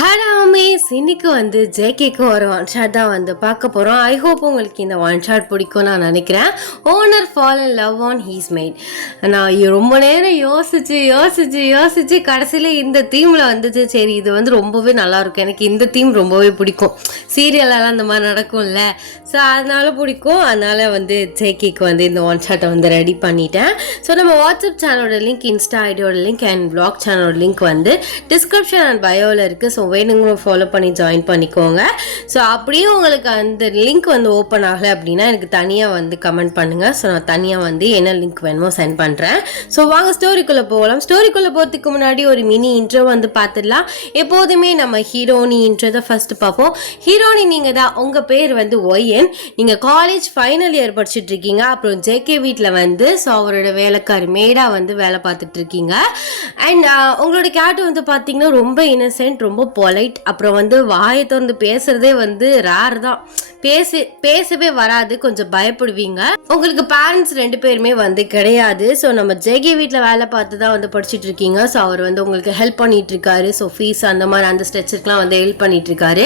ஹராமேஸ் இன்னைக்கு வந்து ஜேகேக்கு ஒரு ஒன் ஷாட் தான் வந்து பார்க்க போகிறோம். ஐ ஹோப் உங்களுக்கு இந்த ஒன் ஷாட் பிடிக்கும் நான் நினைக்கிறேன். Owner fall in love on his mate. நான் ரொம்ப நேரம் யோசிச்சு கடைசியில் இந்த தீமில் வந்துச்சு. சரி இது வந்து ரொம்பவே நல்லாயிருக்கும், எனக்கு இந்த தீம் ரொம்பவே பிடிக்கும். சீரியலெல்லாம் இந்த மாதிரி நடக்கும்ல, ஸோ அதனால பிடிக்கும். அதனால் வந்து ஜேகேக்கு வந்து இந்த ஒன் ஷாட்டை வந்து ரெடி பண்ணிட்டேன். ஸோ நம்ம வாட்ஸ்அப் சேனலோட லிங்க், இன்ஸ்டா ஐடியோட லிங்க் அண்ட் பிளாக் சேனலோட லிங்க் வந்து டிஸ்கிரிப்ஷன் அண்ட் பயோவில் இருக்குது. ஸோ வேணுங்களும் ஃபாலோ பண்ணி ஜாயின் பண்ணிக்கோங்க. ஸோ அப்படியே உங்களுக்கு அந்த லிங்க் வந்து ஓப்பன் ஆகலை அப்படின்னா எனக்கு தனியாக வந்து கமெண்ட் பண்ணுங்கள். ஸோ நான் தனியாக வந்து என்ன லிங்க் வேணுமோ சென்ட் பண்ணுறேன். ஸோ வாங்க ஸ்டோரிக்குள்ளே போகலாம். ஸ்டோரிக்குள்ளே போகிறதுக்கு முன்னாடி ஒரு மினி இன்ட்ரோ வந்து பார்த்துடலாம். எப்போதுமே நம்ம ஹீரோனி இன்ட்ரோ தான் ஃபஸ்ட்டு பார்ப்போம். ஹீரோனி நீங்கள் தான், உங்கள் பேர் வந்து ஒய்என், நீங்கள் காலேஜ் ஃபைனல் இயர் படிச்சுட்டு இருக்கீங்க. அப்புறம் ஜேகே வீட்டில் வந்து ஸோ அவரோட வேலைக்காரி மேடாக வந்து வேலை பார்த்துட்டு இருக்கீங்க. அண்ட் உங்களோட கேட் வந்து பார்த்தீங்கன்னா ரொம்ப இன்னசென்ட், ரொம்ப பொலைட். அப்புறம் வந்து வாயை திறந்து பேசுறதே வந்து ரேர் தான், பேசவே வராது, கொஞ்சம் பயப்படுவீங்க. உங்களுக்கு பேரண்ட்ஸ் 2 பேருமே வந்து கிடையாது. ஸோ நம்ம ஜேகே வீட்டில் வேலை பார்த்து தான் வந்து படிச்சுட்டு இருக்கீங்க. ஸோ அவர் வந்து உங்களுக்கு ஹெல்ப் பண்ணிட்டு இருக்காரு. ஸோ ஃபீஸ் அந்த மாதிரி அந்த ஸ்ட்ரெச்சருக்குலாம் வந்து ஹெல்ப் பண்ணிட்டு இருக்காரு.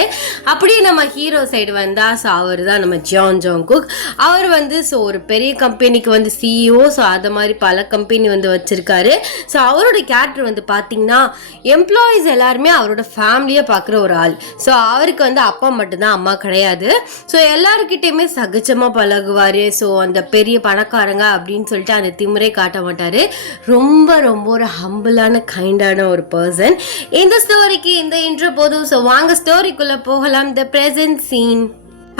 அப்படியே நம்ம ஹீரோ சைடு வந்தா ஸோ அவர் தான் நம்ம ஜான் குக். அவர் வந்து ஸோ ஒரு பெரிய கம்பெனிக்கு வந்து சிஇஓ. ஸோ அது மாதிரி பல கம்பெனி வந்து வச்சிருக்காரு. ஸோ அவரோட கேரக்டர் வந்து பார்த்தீங்கன்னா எம்ப்ளாயீஸ் எல்லாருமே அவரோட ஃபேமிலியை பார்க்குற ஒரு ஆள். ஸோ அவருக்கு வந்து அப்பா மட்டும்தான், அம்மா கிடையாது. ஸோ எல்லாருக்கிட்டையுமே சகஜமாக பழகுவார். ஸோ அந்த பெரிய பணக்காரங்க அப்படின்னு சொல்லிட்டு அந்த திமிரே காட்ட மாட்டார். ரொம்ப ஒரு ஹம்பிளான கைண்டான ஒரு பர்சன். இந்த ஸ்டோரிக்கு இந்த இன்ட்ரோ போதும். ஸோ வாங்க ஸ்டோரிக்குள்ளே போகலாம். The present scene.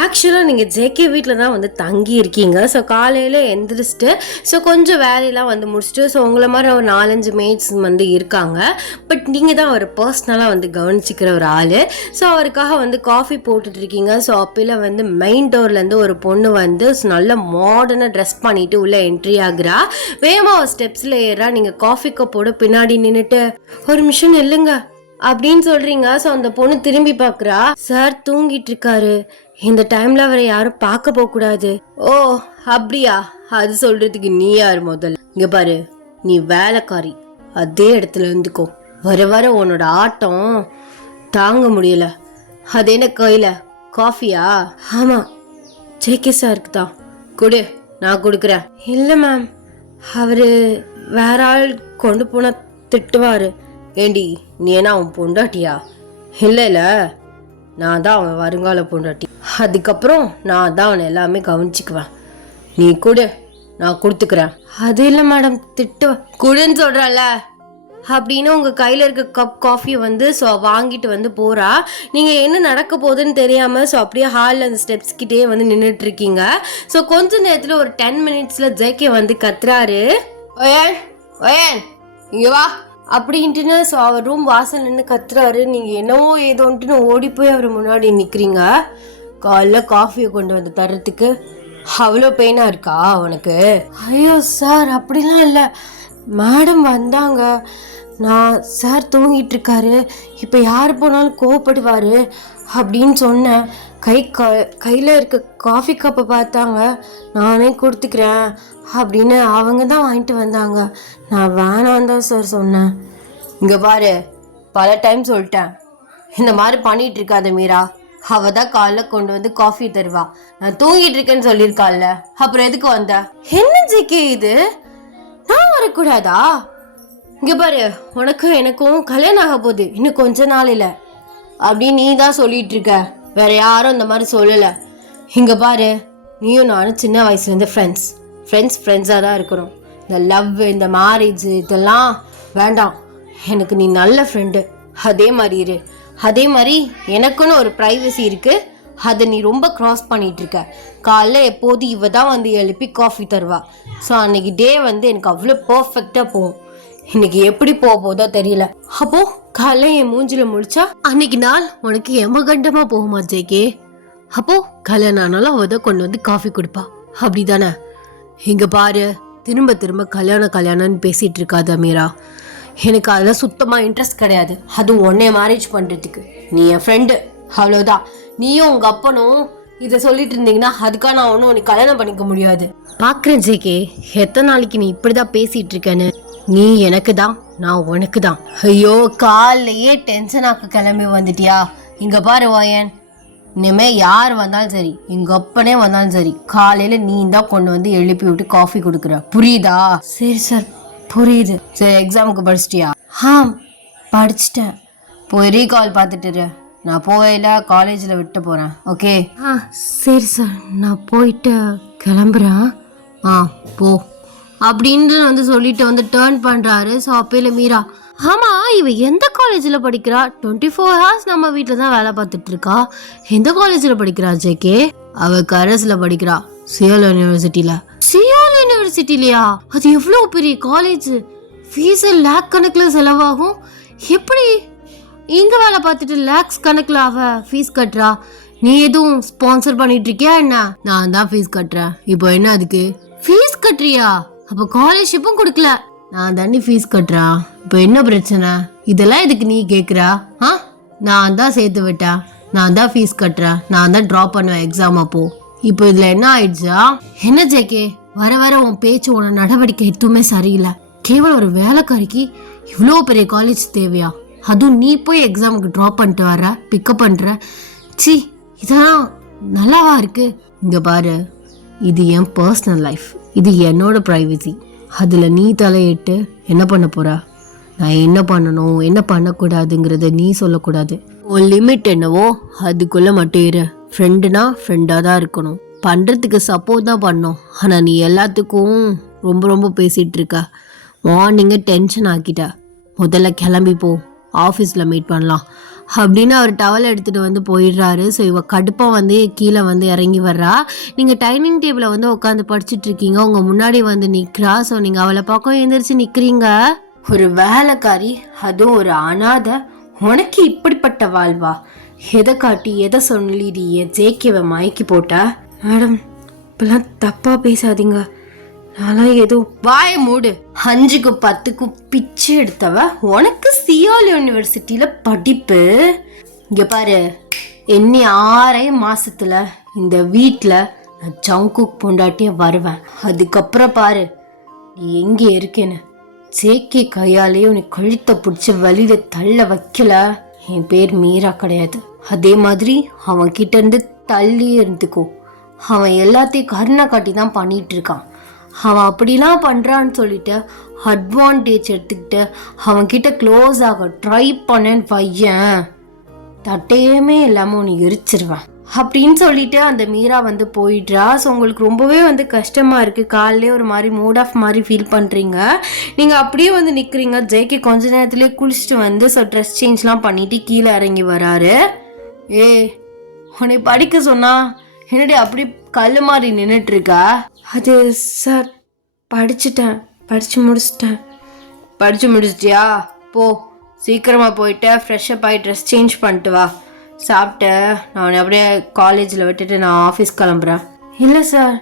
ஆக்சுவலாக நீங்கள் ஜேகே வீட்டில் தான் வந்து தங்கி இருக்கீங்க. ஸோ காலையில் எந்திரிச்சிட்டு ஸோ கொஞ்சம் வேலையெல்லாம் வந்து முடிச்சுட்டு ஸோ உங்களை மாதிரி ஒரு 4-5 மேட்ஸ் வந்து இருக்காங்க. பட் நீங்கள் தான் அவர் பர்சனலாக வந்து கவனிச்சிக்கிற ஒரு ஆள். ஸோ அவருக்காக வந்து காஃபி போட்டுட்ருக்கீங்க. ஸோ அப்போல வந்து மெயின் டோர்லேருந்து ஒரு பொண்ணு வந்து நல்ல மாடர்னாக ட்ரெஸ் பண்ணிவிட்டு உள்ளே என்ட்ரி ஆகுறா. வேகமாக ஒரு ஸ்டெப்ஸில் ஏறா. நீங்கள் காஃபி கப்போட பின்னாடி நின்றுட்டு ஒரு நிமிஷம் இல்லைங்க அப்படின்னு சொல்கிறீங்க. ஸோ அந்த பொண்ணு திரும்பி பார்க்குறா. சார் தூங்கிட்டு இருக்காரு, இந்த டைம்ல அவரை யாரும் பார்க்க போக கூடாது. ஓ அப்படியா, அது சொல்றதுக்கு நீ யார் முதல்ல? இங்க பாரு, நீ வேலைக்காரி, அதே இடத்துல இருந்துக்கோ. வர உன்னோட ஆட்டம் தாங்க முடியல. அது என்ன கையில காஃபியா? ஆமா ஜேகே சாருக்கு தான். கொடு, நான் கொடுக்குறேன். இல்லை மேம், அவரு வேற ஆள் கொண்டு போனா திட்டுவாரு. ஏண்டி நீ என்ன அவன் பொண்டாட்டியா? இல்ல நான் தான் அவன் வருங்கால பொண்டாட்டி. அதுக்கப்புறம் நான் தான் அவனை எல்லாமே கவனிச்சுக்குவேன். நீ கொடு, நான் கொடுத்துக்கிறேன். அது இல்லை மேடம், திட்டு கொடுன்னு சொல்கிறல்ல அப்படின்னு உங்கள் கையில் இருக்க கப் காஃபியை வந்து ஸோ வாங்கிட்டு வந்து போகிறா. நீங்கள் என்ன நடக்க போகுதுன்னு தெரியாமல் ஸோ அப்படியே ஹாலில் அந்த ஸ்டெப்ஸ்கிட்டே வந்து நின்றுட்டுருக்கீங்க. ஸோ கொஞ்ச நேரத்தில் ஒரு 10 மினிட்ஸில் ஜேகே வந்து கத்துறாரு. ஓயன் இங்கே வா அப்படின்ட்டுன்னு ஸோ அவர் ரூம் வாசல் நின்று கத்துறாரு. நீங்கள் என்னவோ ஏதோன்ட்டுன்னு ஓடி போய் அவர் முன்னாடி நிற்கிறீங்க. காலைல காஃபியை கொண்டு வந்து தர்றதுக்கு அவ்வளோ பெயினாக இருக்கா உனக்கு? ஐயோ சார் அப்படிலாம் இல்லை, மேடம் வந்தாங்க. நான் சார் தூங்கிட்டு இருக்காரு, இப்போ யார் போனாலும் கோவப்படுவார் அப்படின்னு சொன்னேன். கையில் இருக்க காஃபி கப்பை பார்த்தாங்க, நானே கொடுத்துக்கிறேன் அப்படின்னு அவங்க தான் வாங்கிட்டு வந்தாங்க. நான் வேணாம் தான் சார் சொன்னேன். இங்கே பாரு, பல டைம் சொல்லிட்டேன், இந்த மாதிரி பண்ணிட்டு இருக்காத மீரா. அவ தான் காலைல கொண்டு வந்து காஃபி தருவா. நான் தூங்கிட்டு இருக்கேன்னு சொல்லியிருக்காள்ல, அப்புறம் எதுக்கு வந்த? என்ன ஜேகே இது, நான் வரக்கூடாதா? இங்கே பாரு, உனக்கும் எனக்கும் கல்யாணம் ஆக போகுது இன்னும் கொஞ்ச நாள் இல்லை அப்படின்னு நீ தான் சொல்லிட்டு இருக்க, வேற யாரும் இந்த மாதிரி சொல்லலை. இங்கே பாரு, நீயும் நானும் சின்ன வயசுலேருந்து ஃப்ரெண்ட்ஸாக தான் இருக்கிறோம். இந்த லவ், இந்த மேரேஜ் இதெல்லாம் வேண்டாம். எனக்கு நீ நல்ல ஃப்ரெண்டு, அதே மாதிரி இரு. அதே மாதிரி எனக்குன்னு ஒரு ப்ரைவசி இருக்குது, அதை நீ ரொம்ப க்ராஸ் பண்ணிட்டு இருக்க. காலைல எப்போது இவ தான் வந்து எழுப்பி காஃபி தருவா. ஸோ அன்னைக்கு டே வந்து எனக்கு அவ்வளோ பர்ஃபெக்டாக போகும். இன்னைக்கு எப்படி போதோ தெரியல. அப்போ காலைல என் மூஞ்சில முடிச்சா அன்னைக்கு நாள் உனக்கு எமகண்டமா போகுமா ஜேகே? அப்போ கல்யாணம் ஆனாலும் அவ தான் கொண்டு வந்து காஃபி கொடுப்பா, அப்படிதானே? இங்க பாரு, திரும்ப கல்யாணம்னு பேசிட்டு இருக்காத மீரா. எனக்கு அதெல்லாம் சுத்தமாக இன்ட்ரெஸ்ட் கிடையாது. அதுவும் உன்னைய மேரேஜ் பண்ணுறதுக்கு நீ என் ஃப்ரெண்டு, அவ்வளோதான். நீயும் உங்கள் அப்பனும் இதை சொல்லிட்டு இருந்தீங்கன்னா அதுக்காக நான் ஒன்றும் உனக்கு கல்யாணம் பண்ணிக்க முடியாது. பார்க்குறேன் ஜேகே, எத்தனை நாளைக்கு நீ இப்படி தான் பேசிகிட்டு இருக்கேன்னு. நீ எனக்கு தான், நான் உனக்கு தான். ஐயோ, காலையே டென்ஷன் ஆக்க கிளம்பி வந்துட்டியா? இங்க பாரு வாயன், இனிமே யார் வந்தாலும் சரி, எங்க அப்பனே வந்தாலும் சரி, காலையில நீ தான் கொண்டு வந்து எழுப்பி விட்டு காஃபி கொடுக்குற, புரியுதா? சரி சார், புரியுது. சரி, எக்ஸாமுக்கு படிச்சிட்டியா? படிச்சிட்டேன். போய் ரீகால் பார்த்துட்டு நான் போயில காலேஜில் விட்டு போகிறேன். ஓகே? சரி சார், நான் போயிட்டு கிளம்புறேன். போ அப்படின்னு வந்து சொல்லிட்டு வந்து டேர்ன் பண்ணுறாரு. ஸோ அப்பயில மீரா, ஆமாம் இவ எந்த காலேஜில் படிக்கிறா? 24 hours நம்ம வீட்டில் தான் வேலை பார்த்துட்டு இருக்கா. எந்த காலேஜில் படிக்கிறா ஜேகே? அவ கரஸில் படிக்கிறா, சியோல் யூனிவர்சிட்டியில். சியோல் யூனிவர்சிட்டிலையா? அது எவ்வளோ பெரிய காலேஜ், ஃபீஸு லேக் கணக்கில் செலவாகும். எப்படி இங்கே வேலை பார்த்துட்டு லேக்ஸ் கணக்கில் அவ ஃபீஸ் கட்டுறா? நீ எதுவும் ஸ்பான்சர் பண்ணிட்டு இருக்கியா என்ன? நான் தான் ஃபீஸ் கட்டுறேன். இப்போ என்ன அதுக்கு? ஃபீஸ் கட்டுறியா? அப்போ ஸ்காலர்ஷிப்பும் கொடுக்கல. நான் தானே ஃபீஸ் கட்டுறேன். இப்போ என்ன பிரச்சனை? இதெல்லாம் இதுக்கு நீ கேட்குறா? நான் தான் சேர்த்து விட்டேன், நான் தான் ஃபீஸ் கட்டுறேன், நான் தான் ட்ராப் பண்ணுவேன் எக்ஸாம். அப்போ இப்போ இதில் என்ன ஆயிடுச்சா? என்ன ஜேகே, வர வர உன் பேச்சு உன நடவடிக்கை எதுவுமே சரியில்லை. கேவலம் ஒரு வேலைக்காரிக்கு இவ்வளோ பெரிய காலேஜ் தேவையா? அதுவும் நீ போய் எக்ஸாமுக்கு ட்ராப் பண்ணிட்டு வர, பிக்கப் பண்ணுற. சி, இதெல்லாம் நல்லாவா இருக்கு? இங்கே பாரு, இது என் பர்சனல் லைஃப், இது என்னோட ப்ரைவசி. அதில் நீ தலையிட்டு என்ன பண்ண போற? நான் என்ன பண்ணணும் என்ன பண்ணக்கூடாதுங்கிறத நீ சொல்லக்கூடாது. உன் லிமிட் என்னவோ அதுக்குள்ளே மட்டும் இரு. ஃப்ரெண்டுனா ஃப்ரெண்டாக தான் இருக்கணும், பண்ணுறதுக்கு சப்போர்ட் தான் பண்ணணும். ஆனால் நீ எல்லாத்துக்கும் ரொம்ப ரொம்ப பேசிகிட்டு இருக்க. மார்னிங்கே டென்ஷன் ஆக்கிட்ட. முதல்ல கிளம்பி போ, ஆஃபீஸில் மீட் பண்ணலாம் அப்படின்னு அவர் டவல் எடுத்துகிட்டு வந்து போயிடுறாரு. ஸோ இவ கடுப்பாக வந்து கீழே வந்து இறங்கி வர்றா. நீங்கள் டைனிங் டேபிளை வந்து உட்காந்து படிச்சுட்டு இருக்கீங்க, உங்கள் முன்னாடி வந்து நிற்கிறா. ஸோ நீங்கள் அவளை பக்கம் எழுந்திரிச்சு நிற்கிறீங்க. ஒரு வேலைக்காரி, அதுவும் ஒரு அனாதை, உனக்கு இப்படிப்பட்ட வாழ்வா? எதை காட்டி எதை சொல்லிடி என் ஜேகேவை மயக்கி போட்ட? மேடம், இப்பெல்லாம் தப்பாக பேசாதீங்க, நான்லாம் எதுவும். வாய மூடு. 5க்கு 10க்கு பிச்சு எடுத்தவ உனக்கு சியோல் யூனிவர்சிட்டியில படிப்பு. இங்க பாரு, என்னி 6 மாசத்துல இந்த வீட்டில் நான் ஜங்குக் பொண்டாட்டிய வருவேன். அதுக்கப்புறம் பாரு நீ எங்க இருக்கேன்னு. ஜேகே கையாலேயே உன்னை கழுத்தை பிடிச்ச வழியில தள்ள வைக்கல, என் பேர் மீரா கிடையாது. அதே மாதிரி அவன் கிட்ட இருந்து தள்ளி இருந்துக்கோ. அவன் எல்லாத்தையும் கருணை காட்டி தான் பண்ணிட்டு இருக்கான். அவன் அப்படிலாம் பண்ணுறான்னு சொல்லிட்டு அட்வான்டேஜ் எடுத்துக்கிட்டு அவன்கிட்ட க்ளோஸ் ஆக ட்ரை பண்ணேன்னு பையன், தட்டையுமே இல்லாமல் உன்னை எரிச்சிருவேன் அப்படின்னு சொல்லிட்டு அந்த மீரா வந்து போயிடுறா. ஸோ உங்களுக்கு ரொம்பவே வந்து கஷ்டமாக இருக்குது. காலையிலே ஒரு மாதிரி மூட் ஆஃப் மாதிரி ஃபீல் பண்ணுறீங்க. நீங்கள் அப்படியே வந்து நிற்கிறீங்க. ஜேகே கொஞ்ச நேரத்துலேயே குளிச்சுட்டு வந்து ஸோ ட்ரெஸ் சேஞ்ச்லாம் பண்ணிவிட்டு கீழே இறங்கி வராரு. உன்னை படிக்க சொன்னா என்னடி அப்படி கல் மாதிரி நின்றுட்டுருக்கா? அது சார், படித்து முடிச்சிட்டியா? போ, சீக்கிரமாக போயிட்டு ஃப்ரெஷ்ஷப் ஆகி ட்ரெஸ் சேஞ்ச் பண்ணிட்டு வா. சாப்பிட்டு நான் அப்படியே காலேஜில் விட்டுட்டு நான் ஆஃபீஸ் கிளம்புறேன். இல்லை சார்,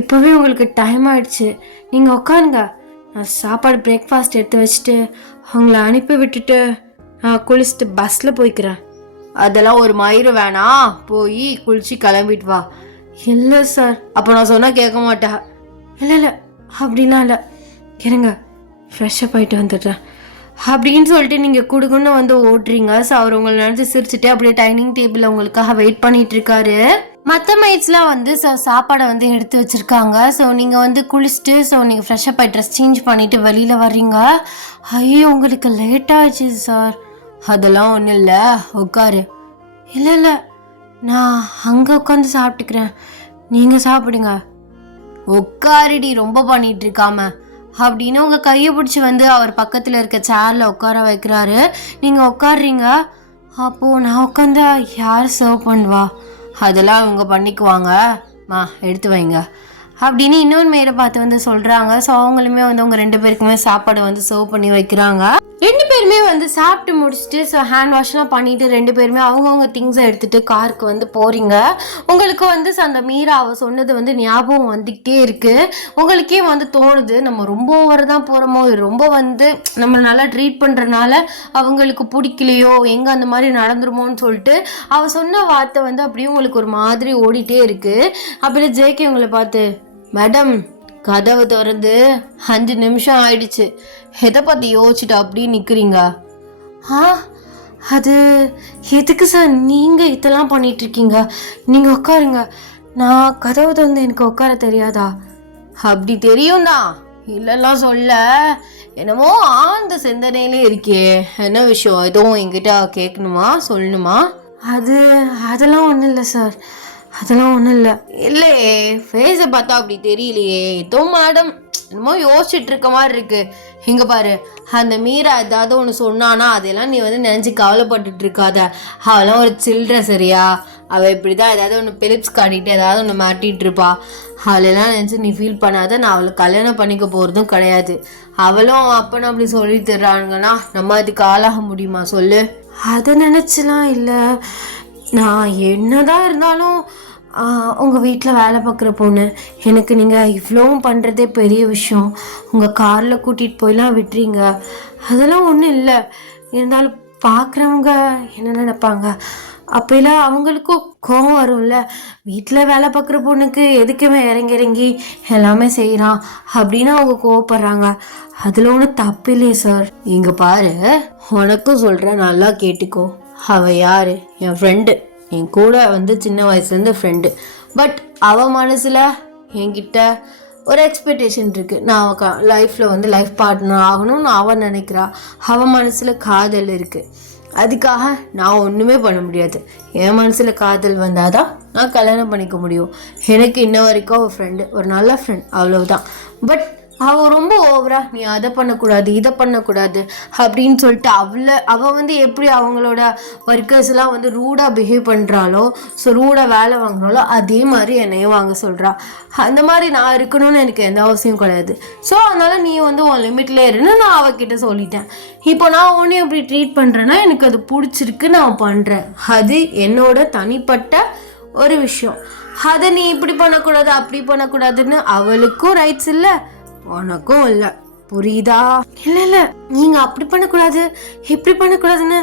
இப்போவே உங்களுக்கு டைம் ஆகிடுச்சு, நீங்கள் உட்காருங்க. நான் சாப்பாடு பிரேக்ஃபாஸ்ட் எடுத்து வச்சுட்டு அவங்கள அனுப்பி விட்டுட்டு நான் குளிச்சுட்டு பஸ்ஸில் போய்க்கிறேன். அதெல்லாம் ஒரு மயிறு வேணாம், போய் குளிச்சு கிளம்பிட்டு வா. இல்லை சார். அப்போ நான் சொன்னால் கேட்க மாட்டேன். இல்லை அப்படிலாம் இல்லை, இருங்க ஃப்ரெஷ்ஷப் ஆகிட்டு வந்துடுறேன் அப்படின்னு சொல்லிட்டு நீங்கள் கொடுக்குன்னு வந்து ஓட்டுறீங்க. ஸோ அவர் உங்களை நினச்சி சிரிச்சுட்டு அப்படியே டைனிங் டேபிளில் உங்களுக்காக வெயிட் பண்ணிட்டு இருக்காரு. மற்ற மைட்ஸ்லாம் வந்து சாப்பாடை வந்து எடுத்து வச்சுருக்காங்க. ஸோ நீங்கள் வந்து குளிச்சுட்டு ஸோ நீங்கள் ஃப்ரெஷ்ஷப் ஆகி ட்ரெஸ் சேஞ்ச் பண்ணிவிட்டு வெளியில் வர்றீங்க. ஐயோ உங்களுக்கு லேட் ஆச்சு சார். அதெல்லாம் ஒன்றும் இல்லை, உட்காரு. இல்லை நான் அங்கே உட்காந்து சாப்பிட்டுக்கிறேன், நீங்கள் சாப்பிடுங்க. உட்காருடி, ரொம்ப பண்ணிட்டு இருக்காம அப்படின்னு உங்கள் கையை பிடிச்சி வந்து அவர் பக்கத்தில் இருக்க சேரில் உட்கார வைக்கிறாரு. நீங்கள் உட்காடுறீங்க. அப்போது நான் உட்காந்து யார் சர்வ் பண்ணுவா? அதெல்லாம் அவங்க பண்ணிக்குவாங்க, எடுத்து வைங்க அப்படின்னு இன்னொரு மேரை பார்த்து வந்து சொல்கிறாங்க. ஸோ அவங்களுமே வந்து உங்கள் 2 பேருக்குமே சாப்பாடு வந்து சர்வ் பண்ணி வைக்கிறாங்க. 2 பேருமே வந்து சாப்பிட்டு முடிச்சுட்டு ஸோ ஹேண்ட் வாஷ்லாம் பண்ணிவிட்டு 2 பேருமே அவங்கவுங்க திங்ஸை எடுத்துகிட்டு காருக்கு வந்து போகிறீங்க. உங்களுக்கு வந்து அந்த மீரா அவ சொன்னது வந்து ஞாபகம் வந்துக்கிட்டே இருக்குது. உங்களுக்கே வந்து தோணுது, நம்ம ரொம்ப ஓவர் தான் போகிறோமோ, ரொம்ப வந்து நம்ம நல்லா ட்ரீட் பண்ணுறனால அவங்களுக்கு பிடிக்கலையோ, எங்கே அந்த மாதிரி நடந்துருமோன்னு சொல்லிட்டு அவள் சொன்ன வார்த்தை வந்து அப்படியே உங்களுக்கு ஒரு மாதிரி ஓடிட்டே இருக்குது. அப்படியே ஜேகே உங்களை பார்த்து, மேடம் கதவை திறந்து 5 நிமிஷம் ஆயிடுச்சு. எதை பற்றி யோசிச்சுட்டு அப்படியே நிற்கிறீங்க? ஆ, அது எதுக்கு சார் நீங்கள் இதெல்லாம் பண்ணிட்டு இருக்கீங்க? நீங்கள் உட்காருங்க. நான் கதவை திறந்து எனக்கு உட்கார தெரியாதா? அப்படி தெரியும் தான், இல்லைலாம் சொல்ல. என்னமோ ஆழ்ந்த சிந்தனையிலே இருக்கே, என்ன விஷயம்? எதுவும் என்கிட்ட கேட்கணுமா, சொல்லணுமா? அதெல்லாம் ஒன்றும் இல்லை சார், அதெல்லாம் ஒன்றும் இல்லை. இல்லையே, ஃபேஸை பார்த்தா அப்படி தெரியலையே. ஏதோ மேடம் என்னமோ யோசிச்சுட்டு இருக்க மாதிரி இருக்கு. இங்கே பாரு, அந்த மீரா ஏதாவது ஒன்று சொன்னானா அதெல்லாம் நீ வந்து நினச்சி கவலைப்பட்டுட்டு இருக்காத. அவெல்லாம் ஒரு சில்லற, சரியா? அவள் இப்படி தான் ஏதாவது ஒன்று பிலிப்ஸ் காட்டிட்டு ஏதாவது ஒன்று மாட்டிகிட்டு இருப்பா. அவளெல்லாம் நினச்சி நீ ஃபீல் பண்ணாத. நான் அவளை கல்யாணம் பண்ணிக்க போகிறதும் கிடையாது. அவளும் அப்பன்னு அப்படி சொல்லி தர்றாங்கன்னா நம்ம அதுக்கு ஆளாக முடியுமா சொல்லு? அதை நினச்சிலாம் இல்லை. நான் என்னதான் இருந்தாலும் உங்கள் வீட்டில் வேலை பார்க்குற பொண்ணு. எனக்கு நீங்கள் இவ்வளோவும் பண்ணுறதே பெரிய விஷயம். உங்கள் காரில் கூட்டிகிட்டு போயெலாம் விட்டுறீங்க, அதெல்லாம் ஒன்றும் இல்லை. இருந்தாலும் பார்க்குறவங்க என்ன நினைப்பாங்க? அப்போலாம் அவங்களுக்கும் கோவம் வரும்ல. வீட்டில் வேலை பார்க்குற பொண்ணுக்கு எதுக்குமே இறங்கி எல்லாமே செய்கிறான் அப்படின்னு அவங்க கோவப்படுறாங்க. அதில் ஒன்றும் தப்பு இல்லையே சார். இங்கே பாரு, உனக்கும் சொல்கிறேன், நல்லா கேட்டுக்கோ. அவள் யார்? என் ஃப்ரெண்டு, என் கூட வந்து சின்ன வயசுலேருந்து ஃப்ரெண்டு. பட் அவள் மனசில் என்கிட்ட ஒரு எக்ஸ்பெக்டேஷன் இருக்குது. நான் அவள் லைஃப்பில் வந்து லைஃப் பார்ட்னர் ஆகணும்னு அவன் நினைக்கிறா. அவன் மனசில் காதல் இருக்குது. அதுக்காக நான் ஒன்றுமே பண்ண முடியாது. என் மனசில் காதல் வந்தால் தான் நான் கல்யாணம் பண்ணிக்க முடியும். எனக்கு இன்ன வரைக்கும் ஒரு ஃப்ரெண்டு, ஒரு நல்ல ஃப்ரெண்ட், அவ்வளவுதான். பட் அவள் ரொம்ப ஓவரா நீ அதை பண்ணக்கூடாது இதை பண்ணக்கூடாது அப்படின்னு சொல்லிட்டு அவள் வந்து எப்படி அவங்களோட ஒர்க்கர்ஸ்லாம் வந்து ரூடாக பிஹேவ் பண்ணுறாளோ, ஸோ ரூடாக வேலை வாங்கினாலோ அதே மாதிரி என்னையும் வாங்க சொல்கிறா. அந்த மாதிரி நான் இருக்கணும்னு எனக்கு எந்த அவசியம் கிடையாது. ஸோ அதனால் நீ வந்து உன் லிமிட்லேயே இருன்னு நான் அவகிட்ட சொல்லிட்டேன். இப்போ நான் ஒன்றையும் எப்படி ட்ரீட் பண்ணுறேன்னா எனக்கு அது பிடிச்சிருக்கு, நான் பண்ணுறேன். அது என்னோட தனிப்பட்ட ஒரு விஷயம். அதை நீ இப்படி பண்ணக்கூடாது அப்படி பண்ணக்கூடாதுன்னு அவளுக்கும் ரைட்ஸ் இல்லை, உனக்கும் இல்லை. புரியுதா? இல்லை நீங்கள் அப்படி பண்ணக்கூடாது இப்படி பண்ணக்கூடாதுன்னு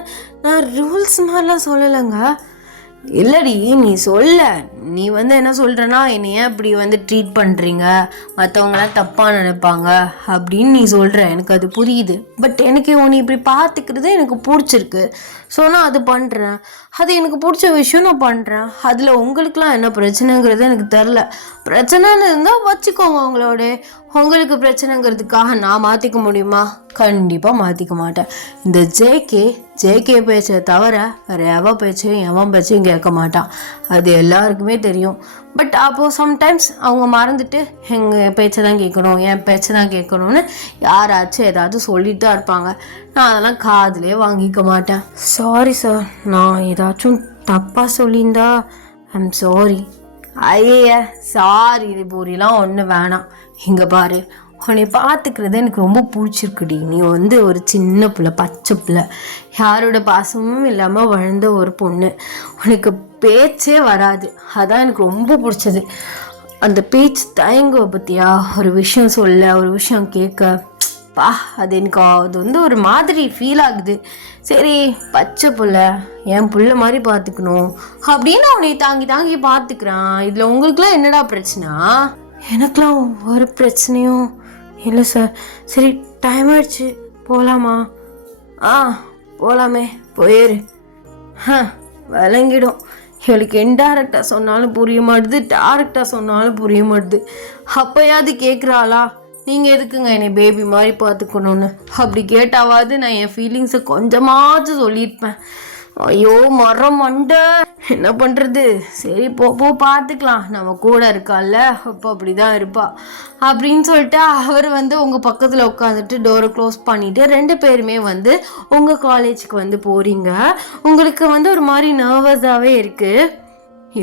நான் ரூல்ஸ் மாதிரிலாம் சொல்லலைங்க. இல்லடி, நீ சொல்ல, நீ வந்து என்ன சொல்கிறேன்னா என்னை ஏன் இப்படி வந்து ட்ரீட் பண்ணுறீங்க, மற்றவங்களாம் தப்பாக நினைப்பாங்க அப்படின்னு நீ சொல்கிற. எனக்கு அது புரியுது. பட் எனக்கு உன்னை இப்படி பார்த்துக்கிறது எனக்கு பிடிச்சிருக்கு. ஸோ நான் அது பண்ணுறேன். அது எனக்கு பிடிச்ச விஷயம், நான் பண்ணுறேன். அதில் உங்களுக்குலாம் என்ன பிரச்சனைங்கிறது எனக்கு தெரில. பிரச்சனைன்னு இருந்தால் வச்சுக்கோங்க உங்களோட. உங்களுக்கு பிரச்சனைங்கிறதுக்காக நான் மாற்றிக்க முடியுமா? கண்டிப்பாக மாற்றிக்க மாட்டேன். இந்த ஜேகே பேச்சை தவிர வேறு எவன் பேச்சையும் கேட்க மாட்டான். அது எல்லாருக்குமே தெரியும். பட் அப்போது சம்டைம்ஸ் அவங்க மறந்துட்டு எங்கள் பேச்சை தான் கேட்கணும், என் பேச்சை தான் கேட்கணும்னு யாராச்சும் ஏதாவது சொல்லிட்டு தான் இருப்பாங்க. நான் அதெல்லாம் காதிலே வாங்கிக்க மாட்டேன். சாரி சார், நான் ஏதாச்சும் தப்பாக சொல்லியிருந்தா ஐம் சாரி. ஐய சாரி, இது பூரிலாம் ஒன்றும் வேணாம். இங்கே பாரு, உன்னை பார்த்துக்கிறது எனக்கு ரொம்ப பிடிச்சிருக்குடி. நீ வந்து ஒரு சின்ன பிள்ளை, பச்சை பிள்ளை, யாரோட பாசமும் இல்லாமல் வளர்ந்த ஒரு பொண்ணு. உனக்கு பேச்சே வராது, அதான் எனக்கு ரொம்ப பிடிச்சது. அந்த பேச்சு தயங்குவ பற்றியா, ஒரு விஷயம் சொல்ல, ஒரு விஷயம் கேட்க, அது எனக்கு அது வந்து ஒரு மாதிரி ஃபீல் ஆகுது. சரி, பச்சை பிள்ளை, என் பிள்ளை மாதிரி பார்த்துக்கணும் அப்படின்னு அவனை தாங்கி பார்த்துக்கிறான். இதில் உங்களுக்குலாம் என்னடா பிரச்சனை? எனக்கெலாம் ஒரு பிரச்சனையும் இல்லை சார். சரி, டைம் ஆயிடுச்சு, போகலாமா? போகலாமே, போயிரு. விளங்கிடும். இவளுக்கு இன்டைரக்டாக சொன்னாலும் புரிய மாட்டுது, டேரக்டாக சொன்னாலும் புரிய மாட்டுது. அப்போயாவது கேட்குறாளா, நீங்கள் எதுக்குங்க என்னை பேபி மாதிரி பார்த்துக்கணுன்னு? அப்படி கேட்டாவது நான் என் ஃபீலிங்ஸை கொஞ்சமாச்சும் சொல்லியிருப்பேன். ஐயோ மரம் மண்டை, என்ன பண்ணுறது? சரி போ பார்த்துக்கலாம், நம்ம கூட இருக்கால, அப்போ அப்படி தான் இருப்பா அப்படின்னு சொல்லிட்டு அவர் வந்து உங்கள் பக்கத்தில் உட்காந்துட்டு டோரை க்ளோஸ் பண்ணிவிட்டு 2 பேருமே வந்து உங்கள் காலேஜுக்கு வந்து போகிறீங்க. உங்களுக்கு வந்து ஒரு மாதிரி நர்வஸாகவே இருக்குது.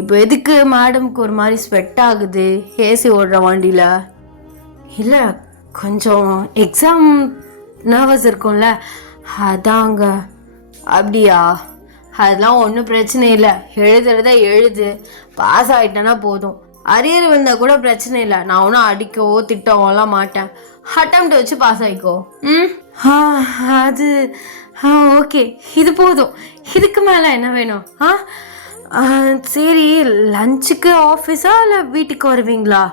இப்போ எதுக்கு மேடம்க்கு ஒரு மாதிரி ஸ்வெட் ஆகுது ஏசி ஓடுற வண்டியில்? இல்லை, கொஞ்சம் எக்ஸாம் நர்வஸ் இருக்கும்ல, அதாங்க. அப்படியா? அதெல்லாம் ஒன்றும் பிரச்சனை இல்லை. எழுதுறத எழுது, பாஸ் ஆகிட்டேன்னா போதும். அரியர் வந்தால் கூட பிரச்சனை இல்லை. நான் ஒன்றும் அடிக்கவோ திட்டவோலாம் மாட்டேன். அட்டம்ப்ட் வச்சு பாஸ் ஆகிக்கோ. அது ஓகே, இது போதும். இதுக்கு மேலே என்ன வேணும்? சரி, லஞ்சுக்கு ஆஃபீஸா இல்லை வீட்டுக்கு வருவீங்களா?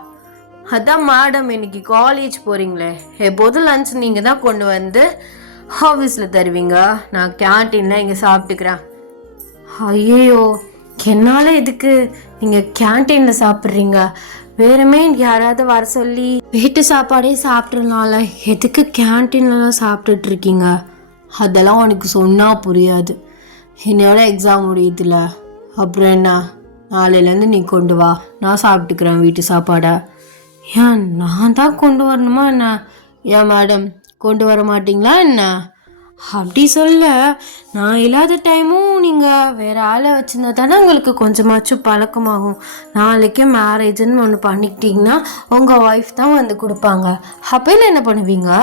அதான் மேடம் இன்னைக்கு காலேஜ் போகிறீங்களே, எப்போதும் லஞ்ச் நீங்கள் தான் கொண்டு வந்து ஆஃபீஸில் தருவீங்க, நான் கேன்டீனில் இங்கே சாப்பிட்டுக்கிறேன். ஐயோ, என்னால் எதுக்கு நீங்கள் கேன்டீனில் சாப்பிட்றீங்க? வேறுமே யாராவது வர சொல்லி வீட்டு சாப்பாடே சாப்பிட்றனால எதுக்கு கேன்டீன்லலாம் சாப்பிட்டுட்டு இருக்கீங்க? அதெல்லாம் உனக்கு சொன்னால் புரியாது. என்னோட எக்ஸாம் முடியுதுல, அப்புறம் என்ன, நாளையிலேருந்து நீ கொண்டு வா, நான் சாப்பிட்டுக்கிறேன் வீட்டு சாப்பாடை. ஏன் நான் தான் கொண்டு வரணுமா என்ன? ஏன் மேடம் கொண்டு வர மாட்டிங்களா என்ன? அப்படி சொல்ல, நான் இல்லாத டைமும் நீங்கள் வேறு ஆளை வச்சுருந்தா தானே உங்களுக்கு கொஞ்சமாச்சும் பழக்கமாகும். நாளைக்கு மேரேஜுன்னு ஒன்று பண்ணிக்கிட்டிங்கன்னா உங்கள் ஒய்ஃப் தான் வந்து கொடுப்பாங்க. அப்போல்லாம் என்ன பண்ணுவீங்க?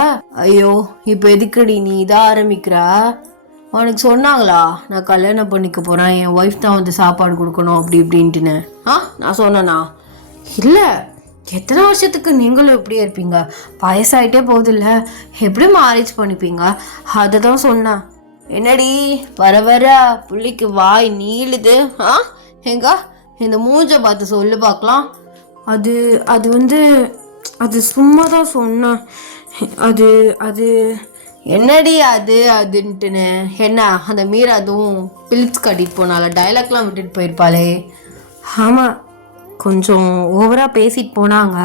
ஐயோ, இப்போ எதுக்குடி நீ இதாக ஆரம்பிக்கிறா? உனக்கு சொன்னாங்களா நான் கல்யாணம் பண்ணிக்க போகிறேன், என் ஒய்ஃப் தான் வந்து சாப்பாடு கொடுக்கணும் அப்படி இப்படின்ட்டுன்னு? நான் சொன்னேனா? இல்லை. எத்தனை வருஷத்துக்கு நீங்களும் இப்படியே இருப்பீங்க? வயசாயிட்டே போகுதில்ல, எப்படி மேரேஜ் பண்ணிப்பீங்க? அதை தான் சொன்னேன். என்னடி வர வர புள்ளிக்கு வாய் நீளுது? எங்க இந்த மூஞ்சை பார்த்து சொல்லு பார்க்கலாம். அது அது வந்து அது சும்மா தான் சொன்னேன். அது அது என்னடி அது அதுன்ட்டுன்னு? என்ன அந்த மீரா அதுவும் பில்ஸ் கட்டிட்டு போனால, டைலாக்லாம் விட்டுட்டு போயிருப்பாளே. ஆமாம், கொஞ்சம் ஓவராக பேசிட்டு போனாங்க.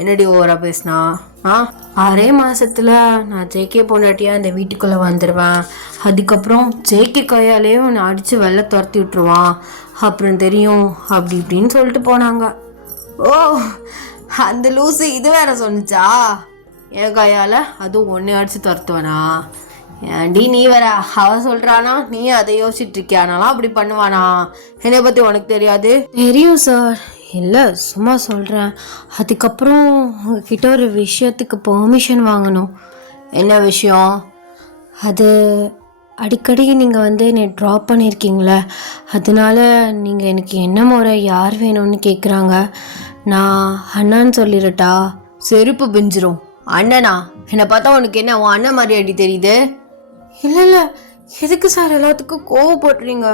என்னடி ஓவராக பேசினா? 6 மாதத்தில் நான் ஜேகே பொண்டாட்டியாக இந்த வீட்டுக்குள்ளே வந்துடுவேன், அதுக்கப்புறம் ஜேகே கையாலே உன்னை அடித்து வெளில துரத்தி விட்டுருவான், அப்புறம் தெரியும் அப்படி இப்படின்னு சொல்லிட்டு போனாங்க. ஓ, அந்த லூஸு இது வேற சொன்னிச்சா? என் கையால் அதுவும் ஒன்றே அடித்து துரத்துவானா? ஏன்டி நீ வேற, அவ சொல்கிறானா நீ அதை யோசிச்சுட்டு இருக்கியானாலாம் அப்படி பண்ணுவானா? என்னை பற்றி உனக்கு தெரியாது? தெரியும் சார். இல்லை, சும்மா சொல்கிறேன். அதுக்கப்புறம் உங்ககிட்ட ஒரு விஷயத்துக்கு பெர்மிஷன் வாங்கணும். என்ன விஷயம்? அது அடிக்கடி நீங்கள் வந்து என்னை ட்ராப் பண்ணியிருக்கீங்களே, அதனால நீங்கள் எனக்கு என்ன முறை யார் வேணும்னு கேட்குறாங்க. நான் அண்ணான்னு சொல்லிடட்டா? செருப்பு பிஞ்சிரும். அண்ணனா? என்னை பார்த்தா உனக்கு என்ன உன் அண்ணன் மாதிரி அடி தெரியுது? இல்லை இல்லை, எதுக்கு சார் எல்லாத்துக்கும் கோவப்படுறீங்க?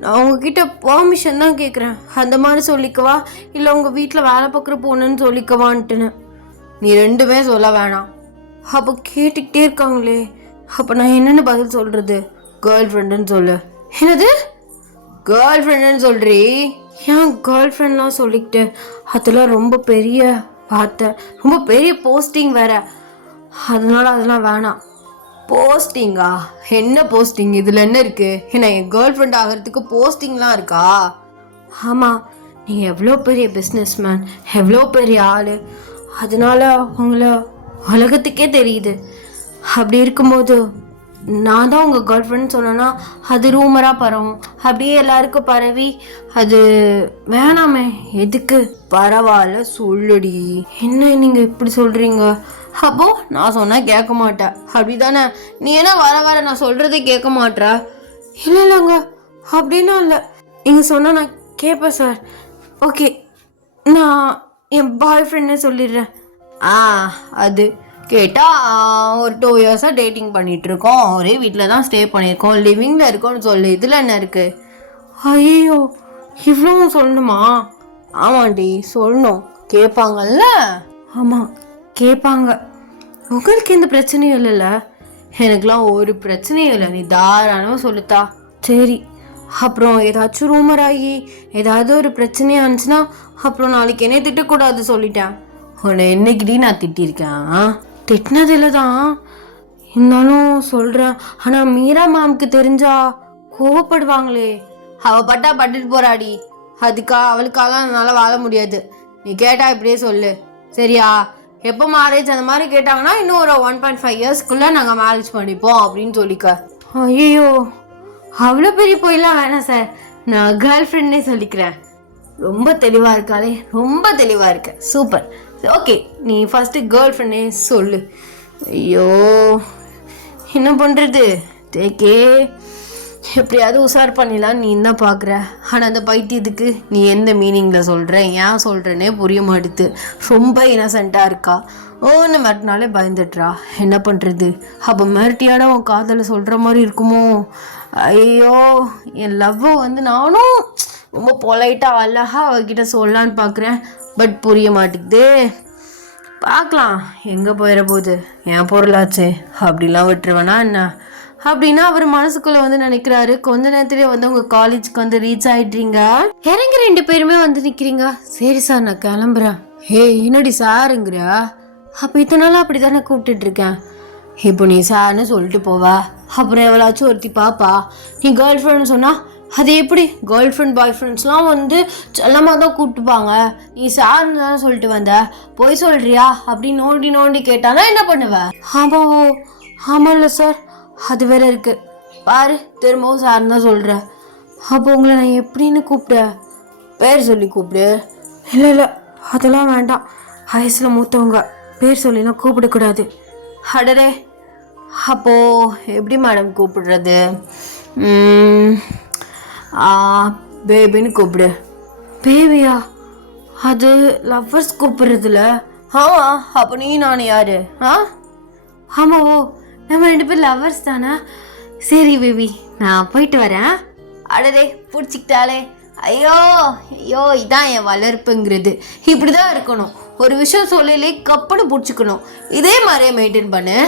நான் உங்ககிட்ட பெர்மிஷன் தான் கேட்குறேன். அந்த மாதிரி சொல்லிக்கவா, இல்லை உங்கள் வீட்டில் வேலை பார்க்குற பொண்ணுன்னு சொல்லிக்கவான்ட்டுன்னு? நீ ரெண்டுமே சொல்ல வேணாம். அப்போ கேட்டுக்கிட்டே இருக்காங்களே, அப்போ நான் என்னென்னு பதில் சொல்கிறது? கேர்ள் ஃப்ரெண்டுன்னு சொல்லு. என்னது கேர்ள் ஃப்ரெண்டுன்னு சொல்கிறீ? ஏன் கேர்ள் ஃப்ரெண்ட்லாம் சொல்லிக்கிட்டு? அதெல்லாம் ரொம்ப பெரிய வார்த்தை, ரொம்ப பெரிய போஸ்டிங் வேற, அதனால அதெல்லாம் வேணாம். போஸ்டிங்கா? என்ன போஸ்டிங்? இதில் என்ன இருக்குது? என்ன என் கேர்ள் ஃப்ரெண்ட் ஆகிறதுக்கு போஸ்டிங்லாம் இருக்கா? ஆமாம், நீங்கள் எவ்வளோ பெரிய பிஸ்னஸ் மேன், எவ்வளோ பெரிய ஆள், அதனால உங்களை உலகத்துக்கே தெரியுது. அப்படி இருக்கும்போது நான் தான் உங்கள் கேர்ள் ஃப்ரெண்ட் சொன்னேன்னா அது ரூமராக பரவும், அப்படியே எல்லாருக்கும் பரவி அது வேணாமே. எதுக்கு? பரவாயில்ல சொல்லுடி. என்ன நீங்கள் இப்படி சொல்கிறீங்க? அப்போ நான் சொன்னால் கேட்க மாட்டேன் அப்படி தானே? நீ என்ன வர வர நான் சொல்கிறதே கேட்க மாட்டா? இல்லை இல்லைங்க, அப்படின்னா இல்லை. நீங்கள் சொன்னால் நான் கேட்பேன் சார். ஓகே, நான் என் பாய் ஃப்ரெண்டே சொல்லிடுறேன். அது கேட்டால் ஒரு 2 இயர்ஸாக டேட்டிங் பண்ணிகிட்ருக்கோம், ஒரே வீட்டில் தான் ஸ்டே பண்ணியிருக்கோம், லிவிங்கில் இருக்கோன்னு சொல்லு. இதில் என்ன இருக்குது? ஐயோ, இவ்வளோ சொல்லணுமா? ஆமாண்டி சொல்லணும், கேட்பாங்கல்ல. ஆமாம் கேட்பாங்க. உங்களுக்கு எந்த பிரச்சனையும் இல்லைல்ல? எனக்குலாம் ஒரு பிரச்சனையும் இல்லை, நீ தாராளமாக சொல்லுத்தா. சரி, அப்புறம் ஏதாச்சும் ரூமர் ஆகி ஏதாவது ஒரு பிரச்சனையாக இருந்துச்சுன்னா அப்புறம் நாளைக்கு என்னை திட்டக்கூடாது சொல்லிட்டேன். உன்னை என்னைக்கிட்டே நான் திட்டிருக்கேன்? திட்டினதில்லை தான், இருந்தாலும் சொல்கிறேன். ஆனால் மீரா மேம்க்கு தெரிஞ்சா கோவப்படுவாங்களே. அவள் பட்டா பட்டுட்டு போகிறாடி, அவளுக்காலாம் என்னால் வாழ முடியாது. நீ கேட்டா இப்படியே சொல்லு சரியா? எப்போ மேரேஜ் அந்த மாதிரி கேட்டாங்கன்னா இன்னும் ஒரு 1.5 இயர்ஸ்க்குள்ளே நாங்கள் மேரேஜ் பண்ணிப்போம் அப்படின்னு சொல்லிக்க. ஐயோ, அவ்வளோ பெரிய போயெல்லாம் வேணாம் சார், நான் கேர்ள் ஃப்ரெண்டே சொல்லிக்கிறேன். ரொம்ப தெளிவாக இருக்காளே, ரொம்ப தெளிவாக இருக்க, சூப்பர். ஓகே, நீ ஃபஸ்ட்டு கேர்ள் ஃப்ரெண்டே சொல்லு. ஐயோ, என்ன பண்ணுறது? தேக்கே எப்படியாவது உஷார் பண்ணிடலாம் நீ என்ன பார்க்குற. ஆனால் அந்த பைத்தியத்துக்கு நீ எந்த மீனிங்கில் சொல்கிற, ஏன் சொல்கிறேன்னே புரிய மாட்டுது. ரொம்ப இன்னசென்ட்டாக இருக்கா. ஒன்று மிரட்டினாலே பயந்துட்டுறா. என்ன பண்ணுறது? அப்போ மிரட்டியாட உன் காதலை சொல்கிற மாதிரி இருக்குமோ? ஐயோ, என் லவ்வை வந்து நானும் ரொம்ப பொலைட்டாக அழகாக அவகிட்ட சொல்லலான்னு பார்க்குறேன், பட் புரிய மாட்டேங்குது. பார்க்கலாம் எங்கே போயிட போகுது, என் பொருளாச்சே அப்படிலாம் விட்டுருவேனா என்ன அப்படின்னா அவர் மனசுக்குள்ள வந்து நினைக்கிறாரு. கொஞ்ச நேரத்திலே வந்து உங்க காலேஜுக்கு வந்து ரீச் ஆயிடுறீங்க. இறங்கி 2 பேருமே வந்து நிக்கிறீங்க. சரி சார் நான் கிளம்புறேன். ஹே என்னடி சாருங்கிற? அப்போ இத்தனை நாள் அப்படி தானே கூப்பிட்டுட்டு இருக்கேன். இப்போ நீ சார்னு சொல்லிட்டு போவா, அப்புறம் எவ்வளாச்சும் ஒருத்தி பாப்பா நீ கேர்ள் ஃப்ரெண்ட் சொன்னா அது எப்படி? கேர்ள் ஃப்ரெண்ட் பாய் ஃப்ரெண்ட்ஸ்லாம் வந்து செல்லமாக தான் கூப்பிட்டுப்பாங்க. நீ சார்னு தானே சொல்லிட்டு வந்த, போய் சொல்றியா அப்படின்னு நோண்டி நோண்டி கேட்டானா என்ன பண்ணுவ? ஆமாவோ? ஆமாம் இல்லை சார், அது வேற இருக்கு பாரு, திரும்பவும் சார்னு தான் சொல்கிற. அப்போ உங்களை நான் எப்படின்னு கூப்பிட? பேர் சொல்லி கூப்பிடு. இல்லை இல்லை அதெல்லாம் வேண்டாம், வயசில் மூத்தவங்க பேர் சொல்லிலாம் கூப்பிடக்கூடாது. அடரே அப்போ எப்படி மேடம் கூப்பிடுறது? பேபின்னு கூப்பிடு. பேபியா? அது லவ்வர்ஸ் கூப்பிடுறதுல. அப்போ நீ நான் யாரு? ஆமாவோ நம்ம 2 பேர் லவ்வர்ஸ் தானே. சரி பேபி நான் போயிட்டு வரேன். அடடே பிடிச்சிக்கிட்டாலே, ஐயோ ஐயோ இதான் என் வளர்ப்புங்கிறது. இப்படிதான் இருக்கணும், ஒரு விஷயம் சொல்லலே கப்புன்னு பிடிச்சிக்கணும். இதே மாதிரியே மெயின்டைன் பண்ணு,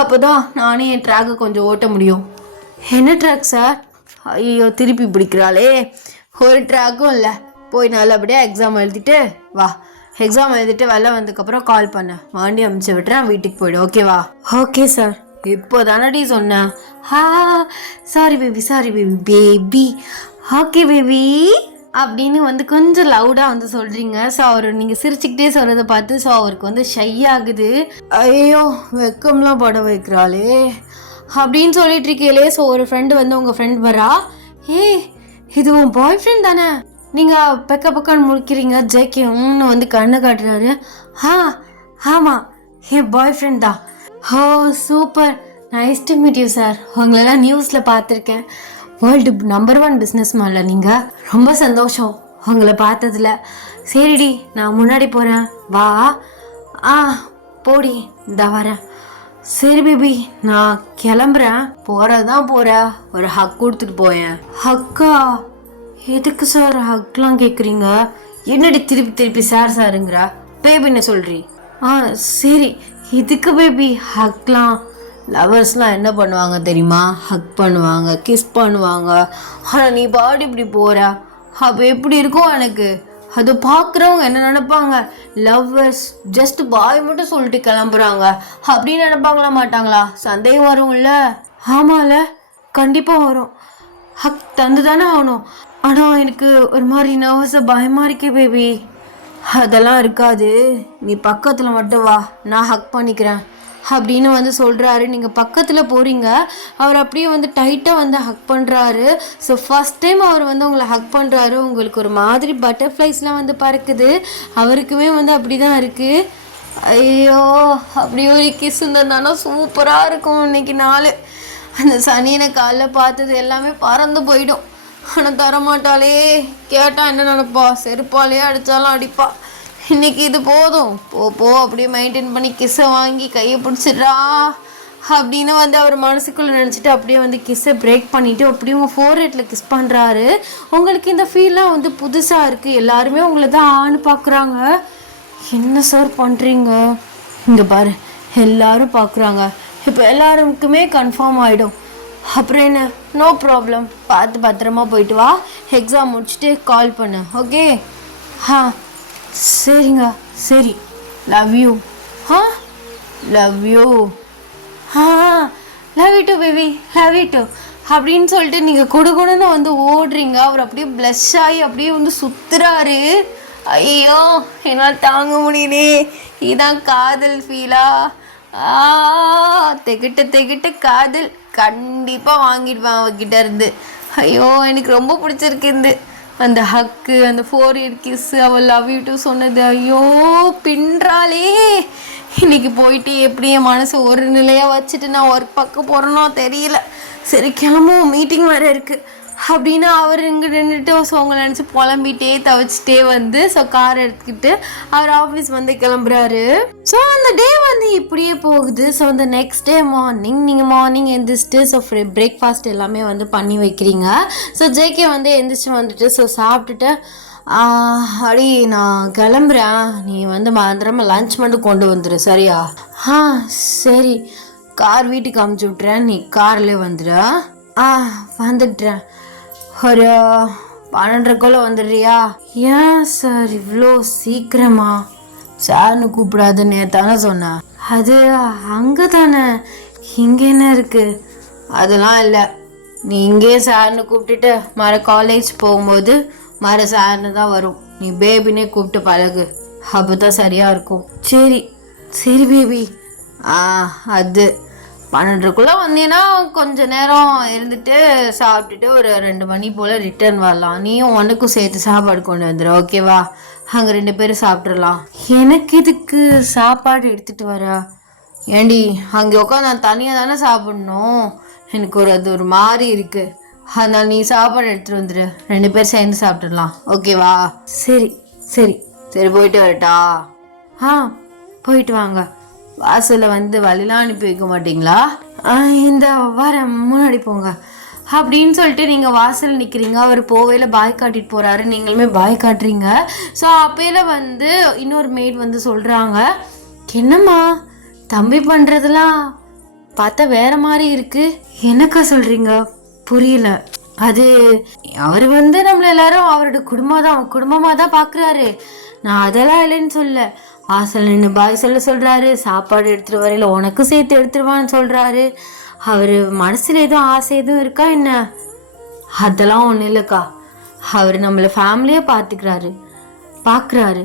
அப்போதான் நானே என் ட்ராக்கை கொஞ்சம் ஓட்ட முடியும். என்ன ட்ராக் சார்? ஐயோ திருப்பி பிடிக்கிறாளே. ஒரு ட்ராக்கும் இல்லை, போய் நல்லபடியாக எக்ஸாம் எழுதிட்டு வா. எக்ஸாம் எழுதிட்டு வெளில வந்ததுக்கப்புறம் கால் பண்ண, வண்டி அமுச்சு விட்டுறேன், வீட்டுக்கு போய்டு. ஓகேவா? Okay sir. இப்போ தானடி சொன்னேன். Sorry baby sorry baby baby okay baby அப்படின்னு வந்து கொஞ்சம் லவுடாக வந்து சொல்கிறீங்க. ஸோ அவர் நீங்கள் சிரிச்சுக்கிட்டே சொல்கிறத பார்த்து ஸோ அவருக்கு வந்து ஷை ஆகுது. ஐயோ வெக்கம்லாம் பட வைக்கிறாளே அப்படின்னு சொல்லிட்டு இருக்கீங்களே. ஸோ ஒரு ஃப்ரெண்டு வந்து உங்கள் ஃப்ரெண்ட் வரா. ஏய் இது உன் பாய் ஃப்ரெண்ட் தானே? நீங்கள் பக்க பக்கான்னு முடிக்கிறீங்க. ஜேகே வந்து கண்ணை காட்டுறாரு. ஆமாம் என் பாய் ஃப்ரெண்ட் தான். Oh super, nice to meet you sir. உங்களெல்லாம் நியூஸில் பார்த்துருக்கேன். வேர்ல்டு நம்பர் 1 பிஸ்னஸ் மேன்ல நீங்கள். ரொம்ப சந்தோஷம் உங்களை பார்த்ததில். சரிடி நான் முன்னாடி போகிறேன், வா. போடி இந்த வரேன். சரி பேபி நான் கிளம்புறேன். போகிறதான் போகிறேன், ஒரு ஹக் கொடுத்துட்டு போயேன். ஹக்கா? எதுக்கு சார் ஹக்லாம் கேட்குறீங்க? என்னடி திருப்பி திருப்பி சார் சாருங்கிறா? பேபின்னு சொல்கிறீ? சரி இதுக்கு பேபி ஹக்லாம். லவர்ஸ்லாம் என்ன பண்ணுவாங்க தெரியுமா? ஹக் பண்ணுவாங்க, கிஸ் பண்ணுவாங்க. ஆனால் நீ பாடி இப்படி போகிற, அப்போ எப்படி இருக்கும் எனக்கு? அது பார்க்குறவங்க என்ன நினைப்பாங்க? லவ்வர்ஸ் ஜஸ்ட் பாய் மட்டும் சொல்லிட்டு கிளம்புறாங்க அப்படின்னு நினைப்பாங்களா மாட்டாங்களா? சந்தேகம் வரும்ல? ஆமால கண்டிப்பாக வரும். ஹக் தந்து தானே ஆகணும். ஆனால் எனக்கு ஒரு மாதிரி நர்வஸாக பயமாக இருக்கே பேபி. அதெல்லாம் இருக்காது, நீ பக்கத்தில் மட்டும் வா, நான் ஹக் பண்ணிக்கிறேன் அப்படின்னு வந்து சொல்கிறாரு. நீங்கள் பக்கத்தில் போகிறீங்க, அவர் அப்படியே வந்து டைட்டாக வந்து ஹக் பண்ணுறாரு. ஸோ ஃபஸ்ட் டைம் அவர் வந்து உங்களை ஹக் பண்ணுறாரு. உங்களுக்கு ஒரு மாதிரி பட்டர்ஃப்ளைஸ்லாம் வந்து பறக்குது. அவருக்குமே வந்து அப்படி தான் இருக்குது. ஐயோ அப்படி ஒரு கிஸ் இருந்ததுனால சூப்பராக இருக்கும் இன்னைக்கு நாள். அந்த சனியனை காலைல பார்த்தது எல்லாமே பறந்து போயிடும். ஆனால் தரமாட்டாளே, கேட்டால் என்ன நினைப்பா? செருப்பாலே அடித்தாலும் அடிப்பா. இன்னைக்கு இது போதும், போ அப்படியே மெயின்டைன் பண்ணி கிஸ்ஸை வாங்கி கையை பிடிச்சிட்றா அப்படின்னு வந்து அவர் மனசுக்குள்ளே நினச்சிட்டு அப்படியே வந்து கிஸ்ஸை பிரேக் பண்ணிவிட்டு அப்படியே உங்கள் ஃபோர்ஹெட்டில் கிஸ் பண்ணுறாரு. உங்களுக்கு இந்த ஃபீல்லாம் வந்து புதுசாக இருக்குது. எல்லாருமே உங்களை தான் ஆன்னு பார்க்குறாங்க. என்ன சார் பண்ணுறீங்க? இங்கே பாரு எல்லாரும் பார்க்குறாங்க, இப்போ எல்லாருக்குமே கன்ஃபார்ம் ஆகிடும். அப்புறம் என்ன, நோ ப்ராப்ளம், பார்த்து பத்திரமா போயிட்டு வா. எக்ஸாம் முடிச்சுட்டு கால் பண்ணு. ஓகே? சரிங்க சரி. Love you. Love you. Love you to baby, love you to அப்படின்னு சொல்லிட்டு நீங்கள் கொடுக்கணுன்னு வந்து ஓடுறீங்க. அவர் அப்படியே ப்ளஷ் ஆகி அப்படியே வந்து சுற்றுறாரு. ஐயோ என்னால் தாங்க முடியலே. இதான் காதல் ஃபீலா? திகிட்ட காதல் கண்டிப்பாக வாங்கிடுவேன் அவகிட்ட இருந்து. ஐயோ எனக்கு ரொம்ப பிடிச்சிருக்கு இந்த அந்த ஹக்கு, அந்த 4 இயர் கிஸ்ஸு, அவள் லவ் யூ டு சொன்னது. ஐயோ பின்றாலே. இன்னைக்கு போயிட்டு எப்படி என் மனசு ஒரு நிலையாக வச்சுட்டு நான் ஒர்க் பக்கம் போகிறேனோ தெரியல. சரி கிளம்பும், மீட்டிங் வேறு இருக்குது அப்படின்னு அவர் இங்கே நின்றுட்டு ஸோ அவங்க நினச்சி புலம்பிகிட்டே தவிச்சிட்டே வந்து ஸோ கார் எடுத்துக்கிட்டு அவர் ஆஃபீஸ் வந்து கிளம்புறாரு. ஸோ அந்த டே வந்து இப்படியே போகுது. ஸோ அந்த நெக்ஸ்ட் டே நீங்கள் மார்னிங் எந்திரிச்சிட்டு ஸோ பிரேக்ஃபாஸ்ட் எல்லாமே வந்து பண்ணி வைக்கிறீங்க. ஸோ ஜேகே வந்து எந்திரிச்சு வந்துட்டு ஸோ சாப்பிட்டுட்டு அடி நான் கிளம்புறேன், நீ வந்து மறந்துடாம லஞ்ச் மட்டும் கொண்டு வந்துடு சரியா? ஆ சரி, கார் வீட்டுக்கு அமுச்சு விட்றேன், நீ கார்லேயே வந்துடு. வந்துடுறேன், ஒரு 12:30 வந்துடுறியா? ஏன் சார் இவ்வளோ சீக்கிரமா? சார்னு கூப்பிடாதுன்னு தானே சொன்னேன். அது அங்கே தானே, இங்கே என்ன இருக்கு? அதெல்லாம் இல்லை, நீ இங்கே சார்னு கூப்பிட்டுட்டு மற காலேஜ் போகும்போது மற சார்னு தான் வரும். நீ பேபினே கூப்பிட்டு பழகு, அப்போ தான் சரியாக இருக்கும். சரி சரி பேபி. அது 12:30 வந்தீங்கன்னா கொஞ்ச நேரம் இருந்துட்டு சாப்பிட்டுட்டு ஒரு 2 மணி போல் ரிட்டர்ன் வரலாம். நீயும் உனக்கும் சேர்த்து சாப்பாடு கொண்டு வந்துடு, ஓகேவா? அங்கே 2 பேரும் சாப்பிட்றலாம். எனக்கு இதுக்கு சாப்பாடு எடுத்துகிட்டு வர? ஏண்டி அங்கே உட்காந்து நான் தனியாக தானே சாப்பிட்ணும், எனக்கு அது ஒரு மாதிரி இருக்குது. அதனால் நீ சாப்பாடு எடுத்துகிட்டு வந்துடு, 2 பேர் சேர்ந்து சாப்பிட்றலாம், ஓகேவா? சரி சரி சரி, போயிட்டு வரட்டா? போயிட்டு வாங்க. வாசலில் வந்து வழிலாம் அனுப்பி வைக்க மாட்டிங்களா? இந்த வாரம் முன்னாடி போங்க அப்படின்னு சொல்லிட்டு நீங்கள் வாசல் நிற்கிறீங்க. அவர் போவையில் பாய் காட்டிட்டு போகிறாரு, நீங்களுமே பாய் காட்டுறீங்க. ஸோ அப்பையில் வந்து இன்னொரு மெய்ட் வந்து சொல்கிறாங்க, என்னம்மா தம்பி பண்ணுறதுலாம் பார்த்தா வேற மாதிரி இருக்குது. என்னக்கா சொல்கிறீங்க? புரியல. அது அவர் வந்து நம்மள எல்லாரும் அவரோட குடும்பமாக தான் பார்க்குறாரு. நான் அதெல்லாம் இல்லைன்னு சொல்ல, வாசல் நின்று பாய் சொல்கிறாரு, சாப்பாடு எடுத்துகிட்டு வரையில் உனக்கும் சேர்த்து எடுத்துருவான்னு சொல்கிறாரு. அவர் மனசில் எதுவும் ஆசை எதுவும் இருக்கா என்ன? அதெல்லாம் ஒன்றும் இல்லைக்கா, அவர் நம்மளை ஃபேமிலியாக பார்க்குறாரு,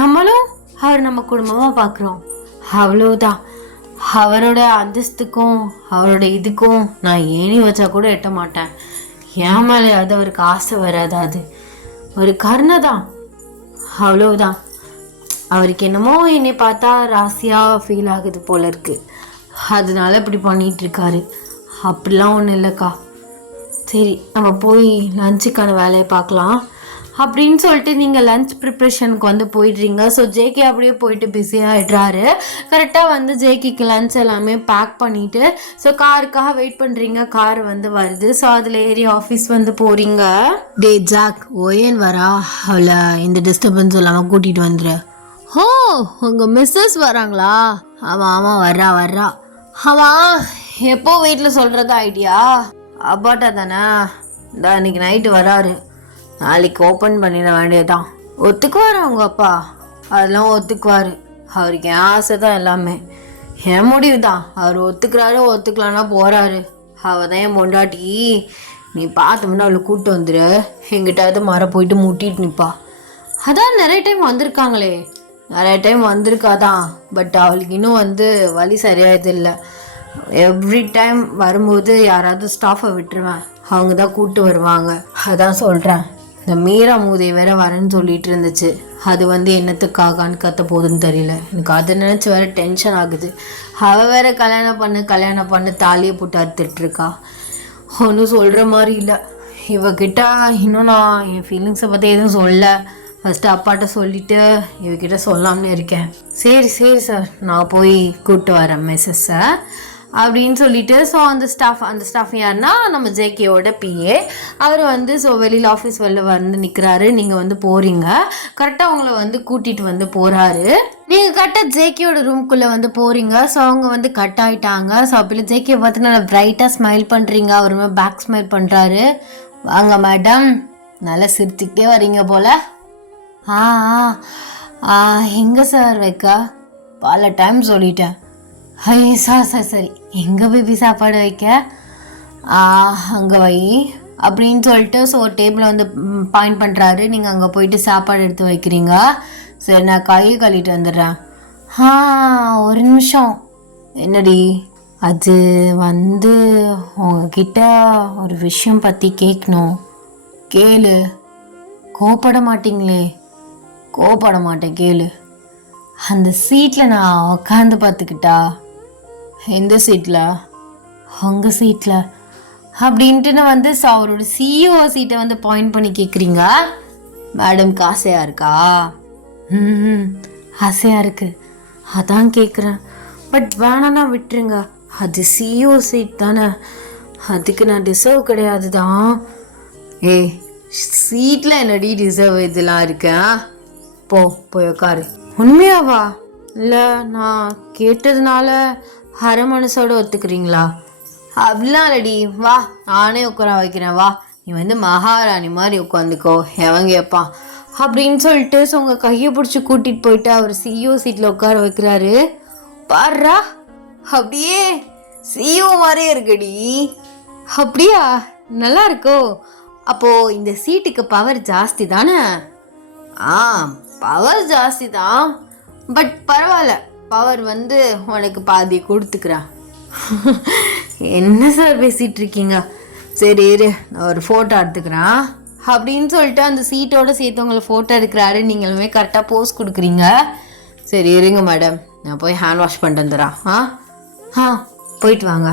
நம்மளும் அவர் நம்ம குடும்பமாக பார்க்குறோம், அவ்வளோதான். அவரோட அந்தஸ்துக்கும் அவரோட இதுக்கும் நான் ஏணி வச்சா கூட எட்ட மாட்டேன். ஏன் மேலே அது அவருக்கு ஆசை வராது, அது ஒரு கருணை தான், அவ்வளோதான். அவருக்கு என்னமோ என்னை பார்த்தா ராசியாக ஃபீல் ஆகுது போல இருக்கு, அதனால இப்படி பண்ணிகிட்ருக்காரு. அப்படிலாம் ஒன்றும் இல்லைக்கா. சரி, நம்ம போய் லஞ்சுக்கான வேலையை பார்க்கலாம் அப்படின்னு சொல்லிட்டு நீங்கள் லஞ்ச் ப்ரிப்ரேஷனுக்கு வந்து போயிடுறீங்க. ஸோ ஜேகே அப்படியே போயிட்டு பிஸியாகிடுறாரு. கரெக்டாக வந்து ஜேகேக்கு லஞ்ச் எல்லாமே பேக் பண்ணிவிட்டு ஸோ காருக்காக வெயிட் பண்ணுறீங்க. கார் வந்து வருது. ஸோ அதில் ஏறி ஆஃபீஸ் வந்து போகிறீங்க. டே ஜாக், ஓயன் வரா, அவளை இந்த டிஸ்டர்பன்ஸ் இல்லாமல் கூட்டிகிட்டு வந்துடு. உங்கள் மிஸ்ஸஸ் வராங்களா? ஆமாம் வர்றா. எப்போ வீட்டில் சொல்கிறது ஐடியா? அப்பாட்டா தானே, இந்த அன்றைக்கி நைட்டு வராரு, நாளைக்கு ஓப்பன் பண்ணிட வேண்டியதான். ஒத்துக்குவார் அவங்க அப்பா? அதெல்லாம் ஒத்துக்குவார், அவருக்கு என் ஆசை தான் எல்லாமே, என் முடிவு தான். அவர் ஒத்துக்கலான்னா போகிறாரு. அவள் தான் என் பொண்டாட்டி, நீ பார்த்தோம்னா அவளை கூப்பிட்டு வந்துடு, எங்கிட்டாவது மர போயிட்டு முட்டிட்டு நிற்பா. அதான் நிறைய டைம் வந்திருக்காதான், பட் அவளுக்கு இன்னும் வந்து வழி சரியாயது இல்லை. எவ்ரி டைம் வரும்போது யாராவது ஸ்டாஃபை விட்டுருவேன், அவங்க தான் கூப்பிட்டு வருவாங்க. அதான் சொல்கிறேன், இந்த மீரா மூதை வேற வரேன்னு சொல்லிட்டு இருந்துச்சு, அது வந்து என்னத்துக்காகான்னு கத்த போகுதுன்னு தெரியல. எனக்கு அதை நினச்சி வேற டென்ஷன் ஆகுது. அவள் வேற கல்யாணம் பண்ணு தாலியை போட்டு அறுத்துட்ருக்கா. ஒன்றும் சொல்கிற மாதிரி இல்லை இவகிட்ட. இன்னும் நான் என் ஃபீலிங்ஸை பற்றி எதுவும் சொல்ல, ஃபஸ்ட்டு அப்பாட்ட சொல்லிவிட்டு இவகிட்ட சொல்லாமலே இருக்கேன். சரி சார், நான் போய் கூப்பிட்டு வரேன் மிஸ்ஸஸை அப்படின்னு சொல்லிட்டு. ஸோ அந்த ஸ்டாஃப் யாருன்னா நம்ம ஜேகேவோட பிஏ. அவர் வந்து ஸோ வெளியில் ஆஃபீஸ் வெளில வந்து நிற்கிறாரு. நீங்கள் வந்து போகிறீங்க, கரெக்டாக அவங்கள வந்து கூட்டிகிட்டு வந்து போகிறாரு. நீங்கள் கரெக்டாக ஜேகேவோட ரூம்குள்ளே வந்து போகிறீங்க. ஸோ அவங்க வந்து கட் ஆகிட்டாங்க. ஸோ அப்படி ஜேகே பார்த்து நல்லா பிரைட்டாக ஸ்மைல் பண்ணுறீங்க. அவருமே பேக் ஸ்மைல் பண்ணுறாரு. வாங்க மேடம், நல்லா சிரிச்சுக்கிட்டே வரீங்க போல். எங்கே சார் வைக்க? பல டைம் சொல்லிட்டேன். சரி, எங்கே பேபி சாப்பாடு வைக்க? அங்கே வை அப்படின்னு சொல்லிட்டு ஸோ ஒரு டேபிளை வந்து பாயிண்ட் பண்ணுறாரு. நீங்கள் அங்கே போயிட்டு சாப்பாடு எடுத்து வைக்கிறீங்க. சரி, நான் கையை கழுவிட்டு வந்துடுறேன். ஒரு நிமிஷம். என்னடி? அது வந்து உங்ககிட்ட ஒரு விஷயம் பற்றி கேட்கணும். கேளு. கோபப்பட மாட்டீங்களே? கோபப்பட மாட்டேன், கேளு. அந்த சீட்டில் நான் உட்காந்து பார்த்துக்கிட்டா? எந்த சீட்டில்? உங்கள் சீட்டில் அப்படின்ட்டு வந்து அவரோட சிஇஓ சீட்டை வந்து பாயிண்ட் பண்ணி கேட்குறீங்க. மேடம்க்கு ஆசையாக இருக்கா? ஆசையாக இருக்குது, அதான் கேட்குறேன். பட் வேணான்னா விட்டுருங்க, அது சிஇஓ சீட் தானே, அதுக்கு நான் டிசர்வ் கிடையாது தான். சீட்டில் என்னடி ரிசர்வ் இதெல்லாம் இருக்கேன். போய் உட்காரு. உண்மையாவா? இல்லை நான் கேட்டதுனால அரை மனசோட ஒத்துக்கிறீங்களா? அப்படிலாம் இல்லடி, வா நானே உட்கார வைக்கிறேன், வா நீ வந்து மகாராணி மாதிரி உட்காந்துக்கோ, எவன் கேட்பான் அப்படின்னு சொல்லிட்டு உங்கள் கையை பிடிச்சி கூட்டிகிட்டு போயிட்டு அவர் சிஇஓ சீட்டில் உட்கார வைக்கிறாரு. பாருடா, அப்படியே சிஇஓ மாதிரியே இருக்குடி. அப்படியா? நல்லா இருக்கோ? அப்போது இந்த சீட்டுக்கு பவர் ஜாஸ்தி தானே? பவர் ஜாஸ்தி தான், பட் பரவாயில்ல, பவர் வந்து உனக்கு பாதி கொடுத்துக்கிறேன். என்ன சார் பேசிகிட்டு இருக்கீங்க? சரி இரு, நான் ஒரு ஃபோட்டோ எடுத்துக்கிறேன் அப்படின்னு சொல்லிட்டு அந்த சீட்டோடு சேர்த்து உங்களை ஃபோட்டோ எடுக்கிறாரு. நீங்களுமே கரெக்டாக போஸ் கொடுக்குறீங்க. சரி இருங்க மேடம், நான் போய் ஹேண்ட் வாஷ் பண்ணிட்டு வந்துடுறேன். போயிட்டு வாங்க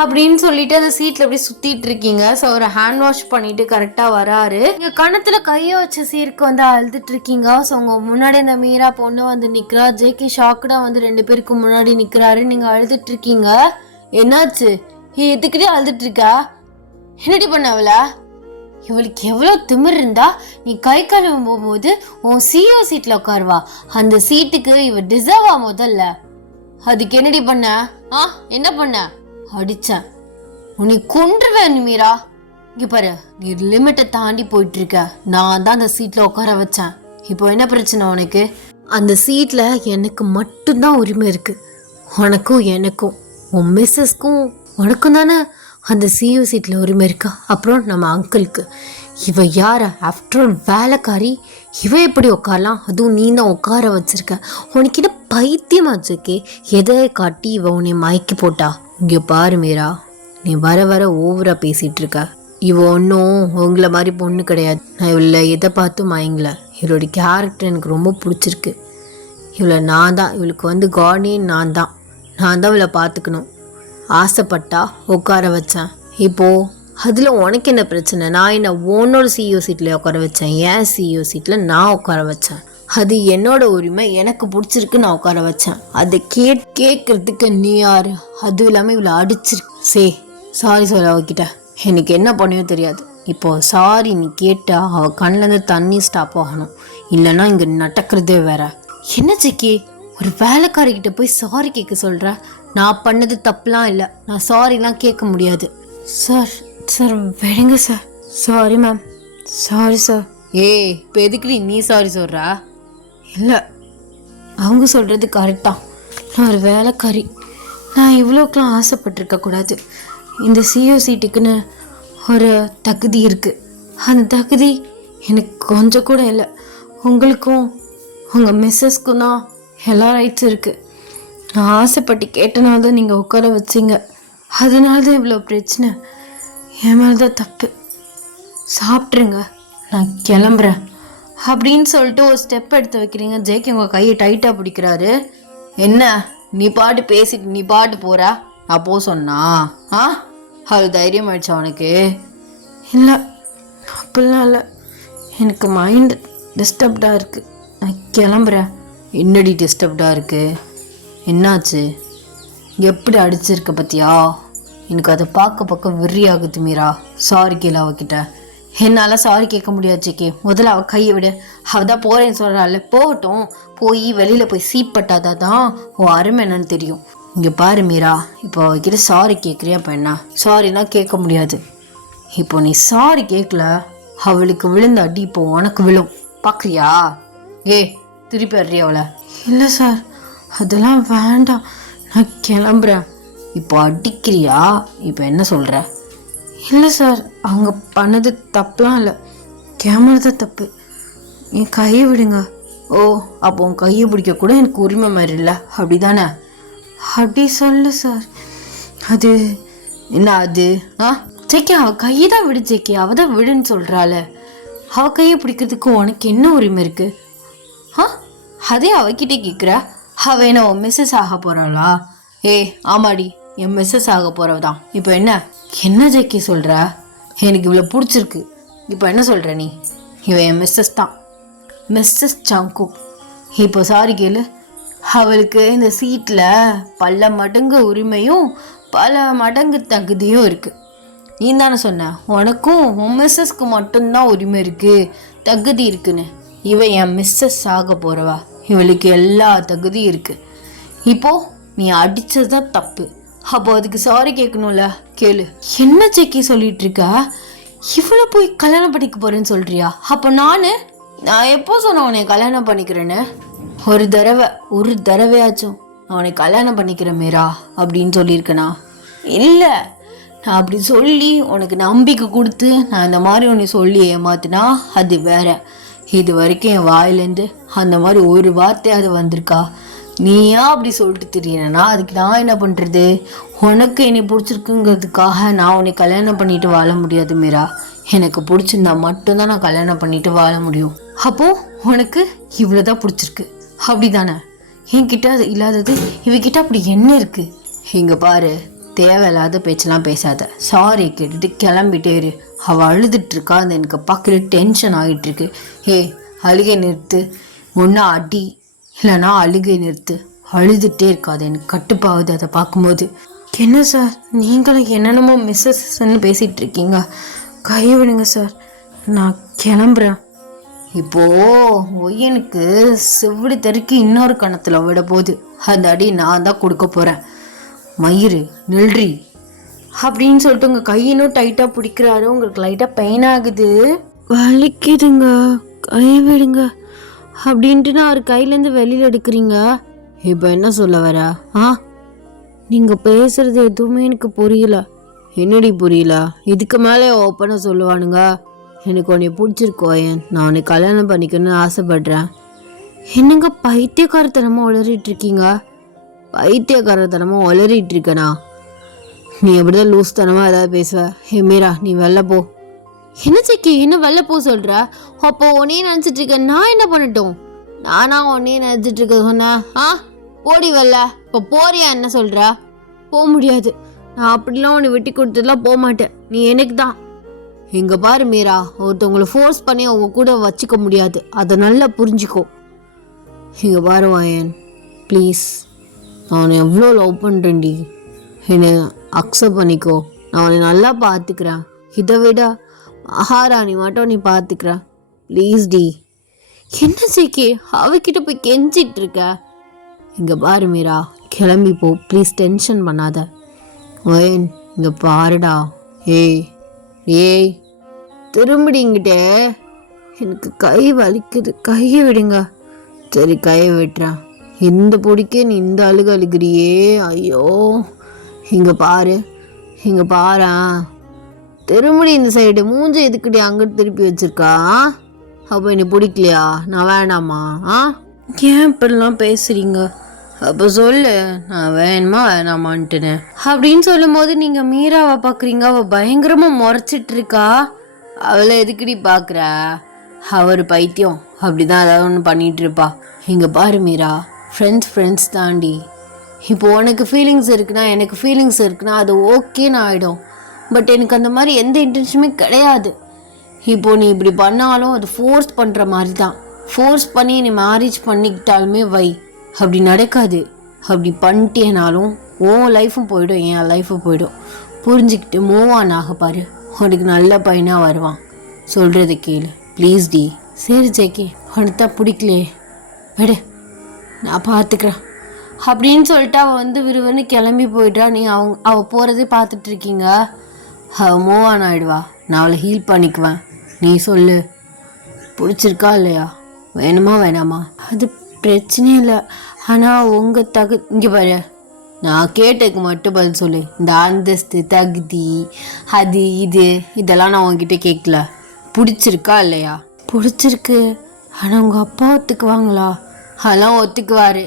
அப்படின்னு சொல்லிட்டு அந்த சீட்டில் அப்படியே சுற்றிட்டு இருக்கீங்க. ஸோ அவரை ஹேண்ட் வாஷ் பண்ணிட்டு கரெக்டாக வராரு. நீங்கள் கணத்தில் கையை வச்ச சீருக்கு வந்து அழுதுட்டு இருக்கீங்க. ஸோ உங்கள் முன்னாடி இந்த மீரா பொண்ணு வந்து நிற்கிறா. ஜேகே ஷாக்குடாக வந்து 2 பேருக்கு முன்னாடி நிற்கிறாரு. நீங்கள் அழுதுட்டு இருக்கீங்க. என்னாச்சு? எதுக்கிட்டே அழுதுட்டு இருக்கா? என்னடி பண்ணவள? இவளுக்கு எவ்வளோ திமிர் இருந்தா நீ கை கழுவும் போகும்போது உன் சிஓ சீட்டில் உட்காருவா. அந்த சீட்டுக்கு இவ டிசர்வா முதல்ல. அதுக்கு என்னடி பண்ண? என்ன பண்ண? அடிச்சேன். உன்னை கொன்றுவேன் மீரா. இங்க பாரு, நீ லிமிட்டை தாண்டி போயிட்டு இருக்க. நான் தான் அந்த சீட்ல உட்கார வச்சேன். இப்போ என்ன பிரச்சனை உனக்கு? அந்த சீட்ல எனக்கு மட்டும்தான் உரிமை இருக்கு. உனக்கும் எனக்கும் உன் மிஸ்ஸஸ்க்கும் உனக்கும் தானே அந்த சிஇஓ சீட்டில் உரிமை இருக்கா? அப்புறம் நம்ம அங்கிளுக்கு. இவ யார? ஆஃப்டர் ஆல் வேலைக்காரி. இவ எப்படி உட்காரலாம்? அதுவும் நீ தான் உட்கார வச்சிருக்க. உனக்கு என்ன பைத்தியமாச்சுக்கே? எதை காட்டி இவ உன்னை மயக்கி போட்டா? இங்கே பாரு மீரா, நீ வர வர ஓவராக பேசிகிட்டு இருக்க. இவ ஒன்றும் உங்களை மாதிரி பொண்ணு கிடையாது. நான் இவளை எதை பார்த்தும் மயங்கல. இவளோட கேரக்டர் எனக்கு ரொம்ப பிடிச்சிருக்கு. இவளை நான் தான், இவளுக்கு வந்து கார்டியன் நான் தான் இவளை பார்த்துக்கணும். ஆசைப்பட்டா உட்கார வச்சேன். இப்போது அதில் உனக்கு என்ன பிரச்சனை? நான் என்ன உன்னோட சிஇஓ சீட்டில் உட்கார வச்சேன். ஏன் சிஇஓ சீட்டில் நான் உட்கார வச்சேன். அது என்னோட உரிமை, எனக்கு பிடிச்சிருக்கு, நான் உட்கார வச்சேன். அதை கேட்கறதுக்கு நீ யாரு? அதுவும் இல்லாமல் இவ்வளோ அடிச்சிருக்கு. சாரி சொல்ல அவகிட்ட. எனக்கு என்ன பண்ணியோ தெரியாது. இப்போ சாரி நீ கேட்டா அவள் கண்ணிலேருந்து தண்ணி ஸ்டாப் ஆகணும். இல்லைன்னா இங்கே நடக்கிறதே வேற. என்ன ஜெக்கி, ஒரு வேலைக்காரிக்கிட்ட போய் சாரி கேட்க சொல்கிற? நான் பண்ணது தப்புலாம் இல்லை. நான் சாரிலாம் கேட்க முடியாது. சார் விடுங்க sir. Sorry ma'am. Sorry sir. இப்போ எதுக்கு நீ சாரி சொல்கிறா? இல்லை, அவங்க சொல்கிறது கரெக்ட் தான். நான் ஒரு வேலைக்காரி. நான் இவ்வளோக்கெலாம் ஆசைப்பட்டிருக்கக்கூடாது. இந்த சிஇஓ சீட்டுக்குன்னு ஒரு தகுதி இருக்குது. அந்த தகுதி எனக்கு கொஞ்சம் கூட இல்லை. உங்களுக்கும் உங்கள் மிஸ்ஸஸ்க்கும் தான் எல்லா ரைட்ஸும் இருக்குது. நான் ஆசைப்பட்டு கேட்டனால தான் நீங்கள் உட்கார வச்சிங்க. அதனால தான் இவ்வளோ பிரச்சனை. என் மேலே தான் தப்பு. சாப்பிட்ருங்க, நான் கிளம்புறேன் அப்படின்னு சொல்லிட்டு ஒரு ஸ்டெப் எடுத்து வைக்கிறீங்க. ஜேகே உங்கள் கையை டைட்டாக பிடிக்கிறாரு. என்ன நீ பாட்டு பேசிட்டு நீ பாட்டு போகிறா? நான் போ சொன்னா? அது தைரியம் ஆயிடுச்சா உனக்கு? இல்லை, அப்படிலாம் இல்லை. எனக்கு மைண்ட் டிஸ்டர்ப்டாக இருக்குது. நான் கிளம்புறேன். என்னடி டிஸ்டர்ப்டாக இருக்குது? என்னாச்சு? எப்படி அடிச்சிருக்க பத்தியா? எனக்கு அதை பார்க்க வெறி ஆகுது மீரா. சாரி கேளு அவகிட்ட. என்னால் சாரி கேட்க முடியாது ஜேகே. முதல்ல அவள் கையை விடு. அவள் தான் போகிறேன்னு சொல்கிறாள். போகட்டும். போய் வெளியில் போய் சீப்பட்டாதான் தான் உன் அருமை என்னன்னு தெரியும். இங்கே பாரு மீரா, இப்போ அவகிட்ட சாரி கேட்குறியா? அப்போ என்ன சாரிலாம் கேட்க முடியாது. இப்போ நீ சாரி கேட்கல, அவளுக்கு விழுந்த அடி இப்போ உனக்கு விழும். பார்க்குறியா? திருப்பி அடியா அவளை? இல்லை சார், அதெல்லாம் வேண்டாம், நான் கிளம்புறேன். இப்போ அடிக்கிறியா? இப்போ என்ன சொல்கிற? இல்லை சார், அவங்க பண்ணது தப்புலாம் இல்லை, கேமரா தான் தப்பு. என் கையை விடுங்க. அப்போ உன் கையை பிடிக்க கூட எனக்கு உரிமை மாதிரி இல்லை, அப்படி தானே? அப்படி சொல்ல சார். அது என்ன அது? ஜேகே, அவள் கையை தான் விடு ஜேகே. அவள் தான் விடுன்னு சொல்கிறாள். அவள் கையை பிடிக்கிறதுக்கு உனக்கு என்ன உரிமை இருக்கு? அதே அவகிட்டே கேட்குற. அவள் என்ன உன் மிஸ்ஸஸ் ஆக போகிறாளா? ஆமாடி, என் மிஸ்ஸஸ் ஆக போகிறவதான். இப்போ என்ன ஜேகே சொல்கிற? எனக்கு இவ்வளோ பிடிச்சிருக்கு. இப்போ என்ன சொல்கிற நீ? இவன் என் மிஸ்ஸஸ் தான், மிஸ்ஸஸ் சங்கு. இப்போ சாரி கேளு. அவளுக்கு இந்த சீட்டில் பல மடங்கு உரிமையும் பல மடங்கு தகுதியும் இருக்குது. நீ தானே சொன்ன உனக்கும் உன் மிஸ்ஸஸ்க்கு மட்டும்தான் உரிமை இருக்கு, தகுதி இருக்குன்னு. இவ என் மிஸ்ஸஸ் ஆக போறவா, இவளுக்கு எல்லா தகுதியும் இருக்கு. இப்போ நீ அடிச்சதுதான் தப்பு, அப்போ அதுக்கு சாரி கேட்கணும்ல, கேளு. என்ன செக்கி சொல்லிட்டு இருக்க? இவ்வளோ போய் கல்யாணம் பண்ணிக்க போறேன்னு சொல்றியா? அப்போ நான் எப்போ சொன்ன உன்னை கல்யாணம் பண்ணிக்கிறேன்னு? ஒரு தடவையாச்சும் நான் உன்னை கல்யாணம் பண்ணிக்கிறேன் மீரா அப்படின்னு சொல்லியிருக்கேனா? இல்லை, நான் அப்படி சொல்லி உனக்கு நம்பிக்கை கொடுத்து நான் இந்த மாதிரி உன்னை சொல்லி ஏமாத்தினா அது வேற. இது வரைக்கும் என் வாயிலேருந்து அந்த மாதிரி ஒரு வார்த்தையாவது வந்திருக்கா? நீயா அப்படி சொல்லிட்டு தெரியறனா? அதுக்கு நான் என்ன பண்ணுறது? உனக்கு என்னை பிடிச்சிருக்குங்கிறதுக்காக நான் உன்னை கல்யாணம் பண்ணிட்டு வாழ முடியாது மீரா. எனக்கு பிடிச்சிருந்தா மட்டும்தான் நான் கல்யாணம் பண்ணிட்டு வாழ முடியும். அப்போது உனக்கு இவ்வளோதான் பிடிச்சிருக்கு அப்படிதானே? என்கிட்ட அது இல்லாதது இவகிட்ட அப்படி என்ன இருக்கு? இங்கே பாரு, தேவையில்லாத பேச்செல்லாம் பேசாத. சாரி கேட்டுட்டு கிளம்பிட்டே இரு. அவள் அழுதுட்டு இருக்கா, அந்த எனக்கு பார்க்கல டென்ஷன் ஆகிட்டு இருக்கு. அழுகை நிறுத்து, ஒன்றா அடி இல்லைனா அழுகை நிறுத்து. அழுதுகிட்டே இருக்காது, எனக்கு கட்டுப்பாகுது அதை பார்க்கும்போது. என்ன சார் நீங்களும் என்னென்னமோ மிஸ்ஸஸ்ன்னு பேசிகிட்டு இருக்கீங்க, கை விடுங்க சார், நான் கிளம்புறேன். இப்போ ஒய்யனுக்கு செவிடு தெருக்கு இன்னொரு கணத்தில் விட போகுது. அந்த அடி நான் தான் கொடுக்க போகிறேன். மயிறு நில்றி அப்படின்னு சொல்லிட்டு உங்கள் கையினும் டைட்டாக பிடிக்கிறாரு. உங்களுக்கு லைட்டாக பெயின் ஆகுது, வலிக்குதுங்க, கை விடுங்க அப்படின்ட்டு நான் அவர் கையிலேருந்து வெளியில் எடுக்கிறீங்க. இப்போ என்ன சொல்ல வர? நீங்கள் பேசுறது எதுவுமே எனக்கு புரியல. என்னடி புரியல? இதுக்கு மேலே ஓப்பனாக சொல்லுவானுங்க, எனக்கு உன்னை பிடிச்சிருக்கோயன், நான் உன்னை கல்யாணம் பண்ணிக்கணும்னு ஆசைப்படுறேன். என்னங்க பைத்தியக்காரத்தனமாக உளறிட்டு இருக்கீங்க? பைத்தியக்காரத்தனமாக உளறிட்டு இருக்கனா? நீ எப்படிதான் லூஸ் தனமாக ஏதாவது பேசுவ? மீரா நீ வெளில போ. என்ன செக்கி என்ன வெளில போ சொல்கிற? அப்போ உன்னையே நினச்சிட்டு இருக்க, நான் என்ன பண்ணட்டும்? நானா உன்னையே நினச்சிட்டு இருக்க சொன்னேன்? போடி வெளில. இப்போ போறியா? என்ன சொல்கிற? போக முடியாது, நான் அப்படிலாம் உன்னை விட்டு கொடுத்ததுலாம் போக மாட்டேன், நீ எனக்கு தான். இங்கே பாரு மீரா, ஒருத்தவங்களை ஃபோர்ஸ் பண்ணி அவங்க கூட வச்சுக்க முடியாது, அதை நல்லா புரிஞ்சுக்கோ. இங்கே பாரு வாயன், ப்ளீஸ், நான் உன்னை எவ்வளோ லவ் பண்ணுறேன்டி, என்னை அக்செப்ட் பண்ணிக்கோ. நான் உன்னை நல்லா பார்த்துக்கிறேன், இதை விட மகாராணி மட்டும் நீ பார்த்துக்கிறேன், ப்ளீஸ் டி. என்ன சேக்கி அவகிட்ட போய் கெஞ்சிட்டு இருக்க? இங்கே பாரு மீரா, கிளம்பி போ ப்ளீஸ், டென்ஷன் பண்ணாத. வயன் இங்கே பாருடா. ஏய் திரும்பிடிங்கிட்டே, எனக்கு கை வலிக்குது, கையை விடுங்க. சரி கையை விட்டுறேன். இந்த பொடிக்கே நீ இந்த அழுகிறியே, ஐயோ. இங்கே பாரு, திரும்படி இந்த சைடு. மூஞ்சை எதுக்குடி அங்கிட்டு திருப்பி வச்சிருக்கா? அப்போ என்னை பிடிக்கலையா? நான் வேணாமா? ஏன் இப்படிலாம் பேசுறீங்க? அப்போ சொல்லு, நான் வேணுமா வேணாமான்ட்டுன்னு அப்படின்னு சொல்லும் போது நீங்கள் மீராவை பார்க்குறீங்க. அவள் பயங்கரமாக முறைச்சிட்டு இருக்கா. அவளை எதுக்குடி பார்க்குற? அவர் பைத்தியம், அப்படிதான் ஏதாவது ஒன்று பண்ணிகிட்டு இருப்பா. இங்கே பாரு மீரா, ஃப்ரெண்ட்ஸ் தாண்டி. இப்போ உனக்கு ஃபீலிங்ஸ் இருக்குன்னா, எனக்கு ஃபீலிங்ஸ் இருக்குன்னா அது ஓகேன்னு ஆகிடும். பட் எனக்கு அந்த மாதிரி எந்த இன்டென்ஷனுமே கிடையாது. இப்போ நீ இப்படி பண்ணாலும் அது ஃபோர்ஸ் பண்ணுற மாதிரி தான். ஃபோர்ஸ் பண்ணி நீ மேரேஜ் பண்ணிக்கிட்டாலுமே அப்படி நடக்காது. அப்படி பண்ணிட்டேனாலும் உன் லைஃப்பும் போயிடும், என் லைஃப்பும் போயிடும். புரிஞ்சுக்கிட்டு மூவ் ஆன் ஆக பாரு, உனக்கு நல்ல பையனாக வருவான். சொல்கிறத கேளு ப்ளீஸ் டி. சரி ஜேக்கி, உனக்கு தான் பிடிக்கலையே, விடு, நான் பார்த்துக்கிறேன் அப்படின்னு சொல்லிட்டு அவள் விறுவிறுன்னு கிளம்பி போயிட்டா. நீ அவள் போகிறதே பார்த்துட்ருக்கீங்க. அவள் மூவ் ஆன் ஆகிடுவா, நான் அவளை ஹீல் பண்ணிக்குவேன். நீ சொல்லு, பிடிச்சிருக்கா இல்லையா? வேணுமா வேணாமா? அது பிரச்சனை இல்லை, ஆனால் உங்கள் இங்கே பாரு, நான் கேட்டதுக்கு மட்டும் பதில் சொல்லு. இந்த அந்தஸ்து தகுதி அது இதெல்லாம் நான் உங்ககிட்ட கேட்கல. பிடிச்சிருக்கா இல்லையா? பிடிச்சிருக்கு, ஆனால் உங்கள் அப்பா ஒத்துக்குவாங்களா? அதெல்லாம் ஒத்துக்குவார்.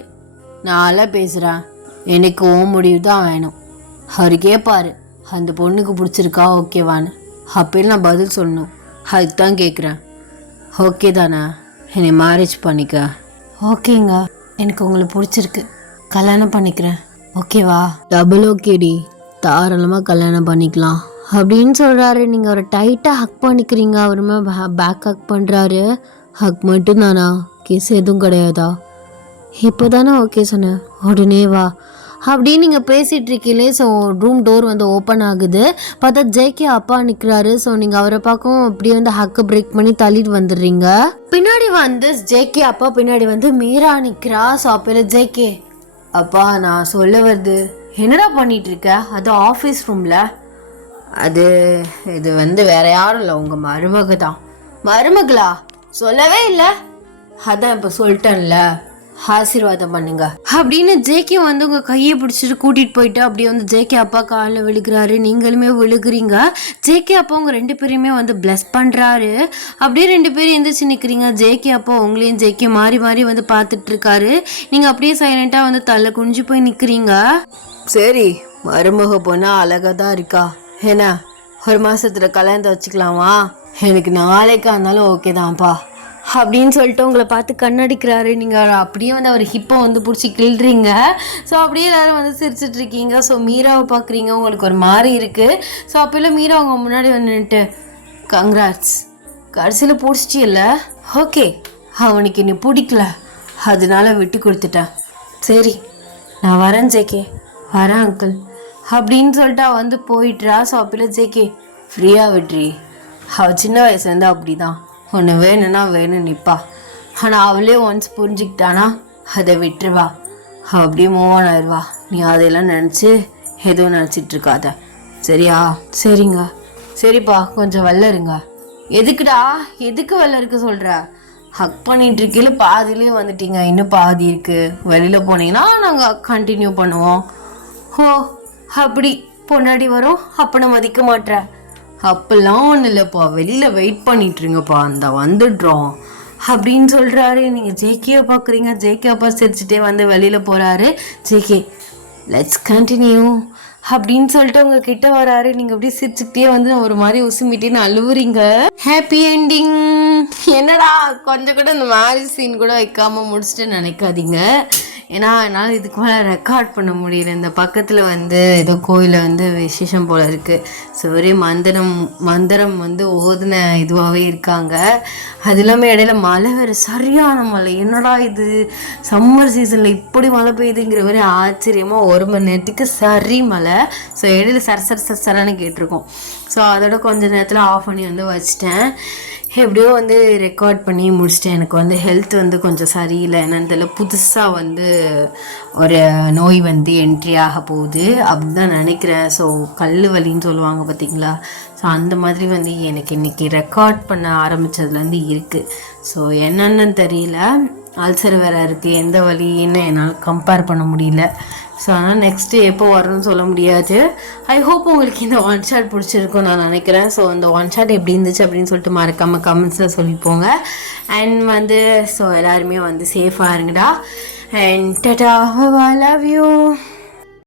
நான்லாம் பேசுகிறேன், எனக்கு ஓ முடிவு தான் வேணும். அவர் கேட்பார், அந்த பொண்ணுக்கு பிடிச்சிருக்கா ஓகேவான்னு. அப்போ நான் பதில் சொல்லணும். அதுக்கு தான் கேட்குறேன். ஓகே தானே? என்னை மேரேஜ் பண்ணிக்க. ஓகேங்க, எனக்கு உங்களை பிடிச்சிருக்கு, கல்யாணம் பண்ணிக்கிறேன், ஓகேவா? டபுள் ஓகேடி, தாராளமாக கல்யாணம் பண்ணிக்கலாம் அப்படின்னு சொல்கிறாரு. நீங்கள் அவரை டைட்டாக ஹக் பண்ணிக்கிறீங்க, அவருமே பேக் ஹக் பண்ணுறாரு. ஹக் மட்டும்தானா? கேஸ் எதுவும் கிடையாதா? இப்போ தானே ஓகே சொன்னேன், உடனே வா. அப்படின்னு நீங்கள் பேசிகிட்டு இருக்கீங்களே, ஸோ ரூம் டோர் வந்து ஓப்பன் ஆகுது. பார்த்தா ஜேகே அப்பா நிற்கிறாரு. ஸோ நீங்கள் அவரை பார்க்கவும் அப்படியே வந்து ஹக்கு பிரேக் பண்ணி தள்ளிட்டு வந்துடுறீங்க. பின்னாடி வந்து ஜேகே அப்பா பின்னாடி வந்து மீரா நிற்கிறா. ஸோ அப்போ ஜேகே அப்பா நான் சொல்ல வருது என்னடா பண்ணிட்டு இருக்க? அது ஆஃபீஸ் ரூமில். அது இது வந்து வேற யாரும் இல்லை, உங்கள் மருமக தான். மருமகளா? சொல்லவே இல்லை. அதான் இப்போ சொல்லிட்டேன்ல, ஆசீர்வாதம் பண்ணுங்க அப்படின்னு ஜேகே வந்து உங்க கையை பிடிச்சிட்டு கூட்டிட்டு போயிட்டு அப்படியே வந்து ஜேகே அப்பா காலில் விழுகிறாரு. நீங்களுமே விழுகிறீங்க. ஜேகே அப்பா உங்க 2 பேரையுமே வந்து பிளஸ் பண்றாரு. அப்படியே 2 பேரும் எந்திரிச்சு நிக்கிறீங்க. ஜேகே அப்பா உங்களையும் ஜேகே மாறி மாறி வந்து பார்த்துட்டு இருக்காரு. நீங்க அப்படியே சைலண்டா வந்து தலை குனிஞ்சு போய் நிக்கிறீங்க. சரி, மருமக பொண்ணா அழகா தான் இருக்கா. ஏன்னா 1 மாசத்துல கல்யாணத்தை வச்சுக்கலாமா? எனக்கு நாளைக்கா இருந்தாலும் ஓகே தான்ப்பா அப்படின்னு சொல்லிட்டு உங்களை பார்த்து கண்ணடிக்கிறாரு. நீங்கள் அப்படியே வந்து அவர் ஹிப்பை வந்து பிடிச்சி கிள்றீங்க. ஸோ அப்படியே எல்லாரும் வந்து சிரிச்சிட்டு இருக்கீங்க. ஸோ மீராவை பார்க்குறீங்க, உங்களுக்கு ஒரு மாதிரி இருக்குது. ஸோ அப்போல்லாம் மீரா அவங்க முன்னாடி வந்துட்டு கங்க்ராட்ஸ், கடைசியில் பிடிச்சிட்டில்ல? ஓகே, அவனுக்கு நீ பிடிக்கல, அதனால விட்டு கொடுத்துட்டேன். சரி நான் வரேன் ஜேகே, வரேன் அங்கிள் அப்படின்னு சொல்லிட்டு அவள் வந்து போயிட்டுறா. ஸோ அப்போல்லாம் ஜேகே ஃப்ரீயாக விட்ரி, அவள் சின்ன வயசுலேருந்து அப்படி தான், ஒன்று வேணும்னா வேணும் நிற்பா. ஆனால் அவளே ஒன்ஸ் புரிஞ்சுக்கிட்டானா அதை விட்டுருவா, அப்படியே மூவ் ஆன் ஆயிடுவா. நீ அதையெல்லாம் நினச்சி எதுவும் நினச்சிட்டு இருக்காத, சரியா? சரிங்க. சரிப்பா, கொஞ்சம் வெளில இருங்க. எதுக்குடா? எதுக்கு வெளில இருக்க சொல்கிற? ஹக் பண்ணிட்டு இருக்கையில பாதியிலே வந்துட்டீங்க, இன்னும் பாதி இருக்குது. வெளியில் போனீங்கன்னா நாங்கள் கண்டினியூ பண்ணுவோம். ஓ அப்படி பொன்னாடி வரும் அப்பனை மதிக்க மாட்டேன். அப்பெல்லாம் ஒன்றும் இல்லைப்பா, வெளியில் வெயிட் பண்ணிட்டுருங்கப்பா, அந்த வந்துடுறோம் அப்படின்னு சொல்கிறாரு. நீங்கள் ஜேகேவை பார்க்குறீங்க. ஜேகே அப்பா சிரிச்சுட்டே வந்து வெளியில் போகிறாரு. ஜேகே லெட்ஸ் கண்டினியூ அப்படின்னு சொல்லிட்டு உங்கள் கிட்ட வராரு. நீங்கள் அப்படியே சிரிச்சுக்கிட்டே வந்து ஒரு மாதிரி உசுமிட்டேன்னு அழுவுறீங்க. Happy ending. என்னடா கொஞ்சம் கூட இந்த மேரேஜ் சீன் கூட வைக்காமல் முடிச்சுட்டு நினைக்காதீங்க. ஏன்னா என்னால் இதுக்கு மேலே ரெக்கார்ட் பண்ண முடியல. இந்த பக்கத்தில் வந்து ஏதோ கோயிலில் வந்து விசேஷம் போல் இருக்குது. ஸோ ஒரே மந்திரம் வந்து ஓதுன இதுவாகவே இருக்காங்க. அது இல்லாமல் இடையில மழை வேறு, சரியான மழை. என்னடா இது சம்மர் சீசனில் இப்படி மழை பெய்யுதுங்கிற மாதிரி ஆச்சரியமாக 1 மணி நேரத்துக்கு சரி மழை. ஸோ இடையில சரன்னு கேட்டிருக்கோம். ஸோ அதோட கொஞ்ச நேரத்தில் ஆஃப் பண்ணி வந்து வச்சிட்டேன். எப்படியோ வந்து ரெக்கார்ட் பண்ணி முடிச்சிட்டேன். எனக்கு வந்து ஹெல்த் வந்து கொஞ்சம் சரியில்லை, என்னன்னு தெரியல. புதுசாக வந்து ஒரு நோய் வந்து என்ட்ரி ஆக போகுது அப்படின்னு தான் நினைக்கிறேன். ஸோ கல் வலின்னு சொல்லுவாங்க பார்த்தீங்களா, ஸோ அந்த மாதிரி வந்து எனக்கு இன்றைக்கி ரெக்கார்ட் பண்ண ஆரம்பித்ததுலேருந்து இருக்குது. ஸோ என்னென்னு தெரியல, அல்சர் வேறு இருக்குது. எந்த வலின்னு என்னால் கம்பேர் பண்ண முடியல. ஸோ ஆனால் நெக்ஸ்ட்டு எப்போ வரணும்னு சொல்ல முடியாது. ஐ ஹோப் உங்களுக்கு இந்த ஒன் ஷாட் பிடிச்சிருக்கும் நான் நினைக்கிறேன். ஸோ இந்த ஒன் ஷாட் எப்படி இருந்துச்சு அப்படின்னு சொல்லிட்டு மறக்காமல் கமெண்ட்ஸில் சொல்லிப்போங்க. அண்ட் வந்து ஸோ எல்லாருமே வந்து சேஃபாக இருங்கடா. And Tata, I love you.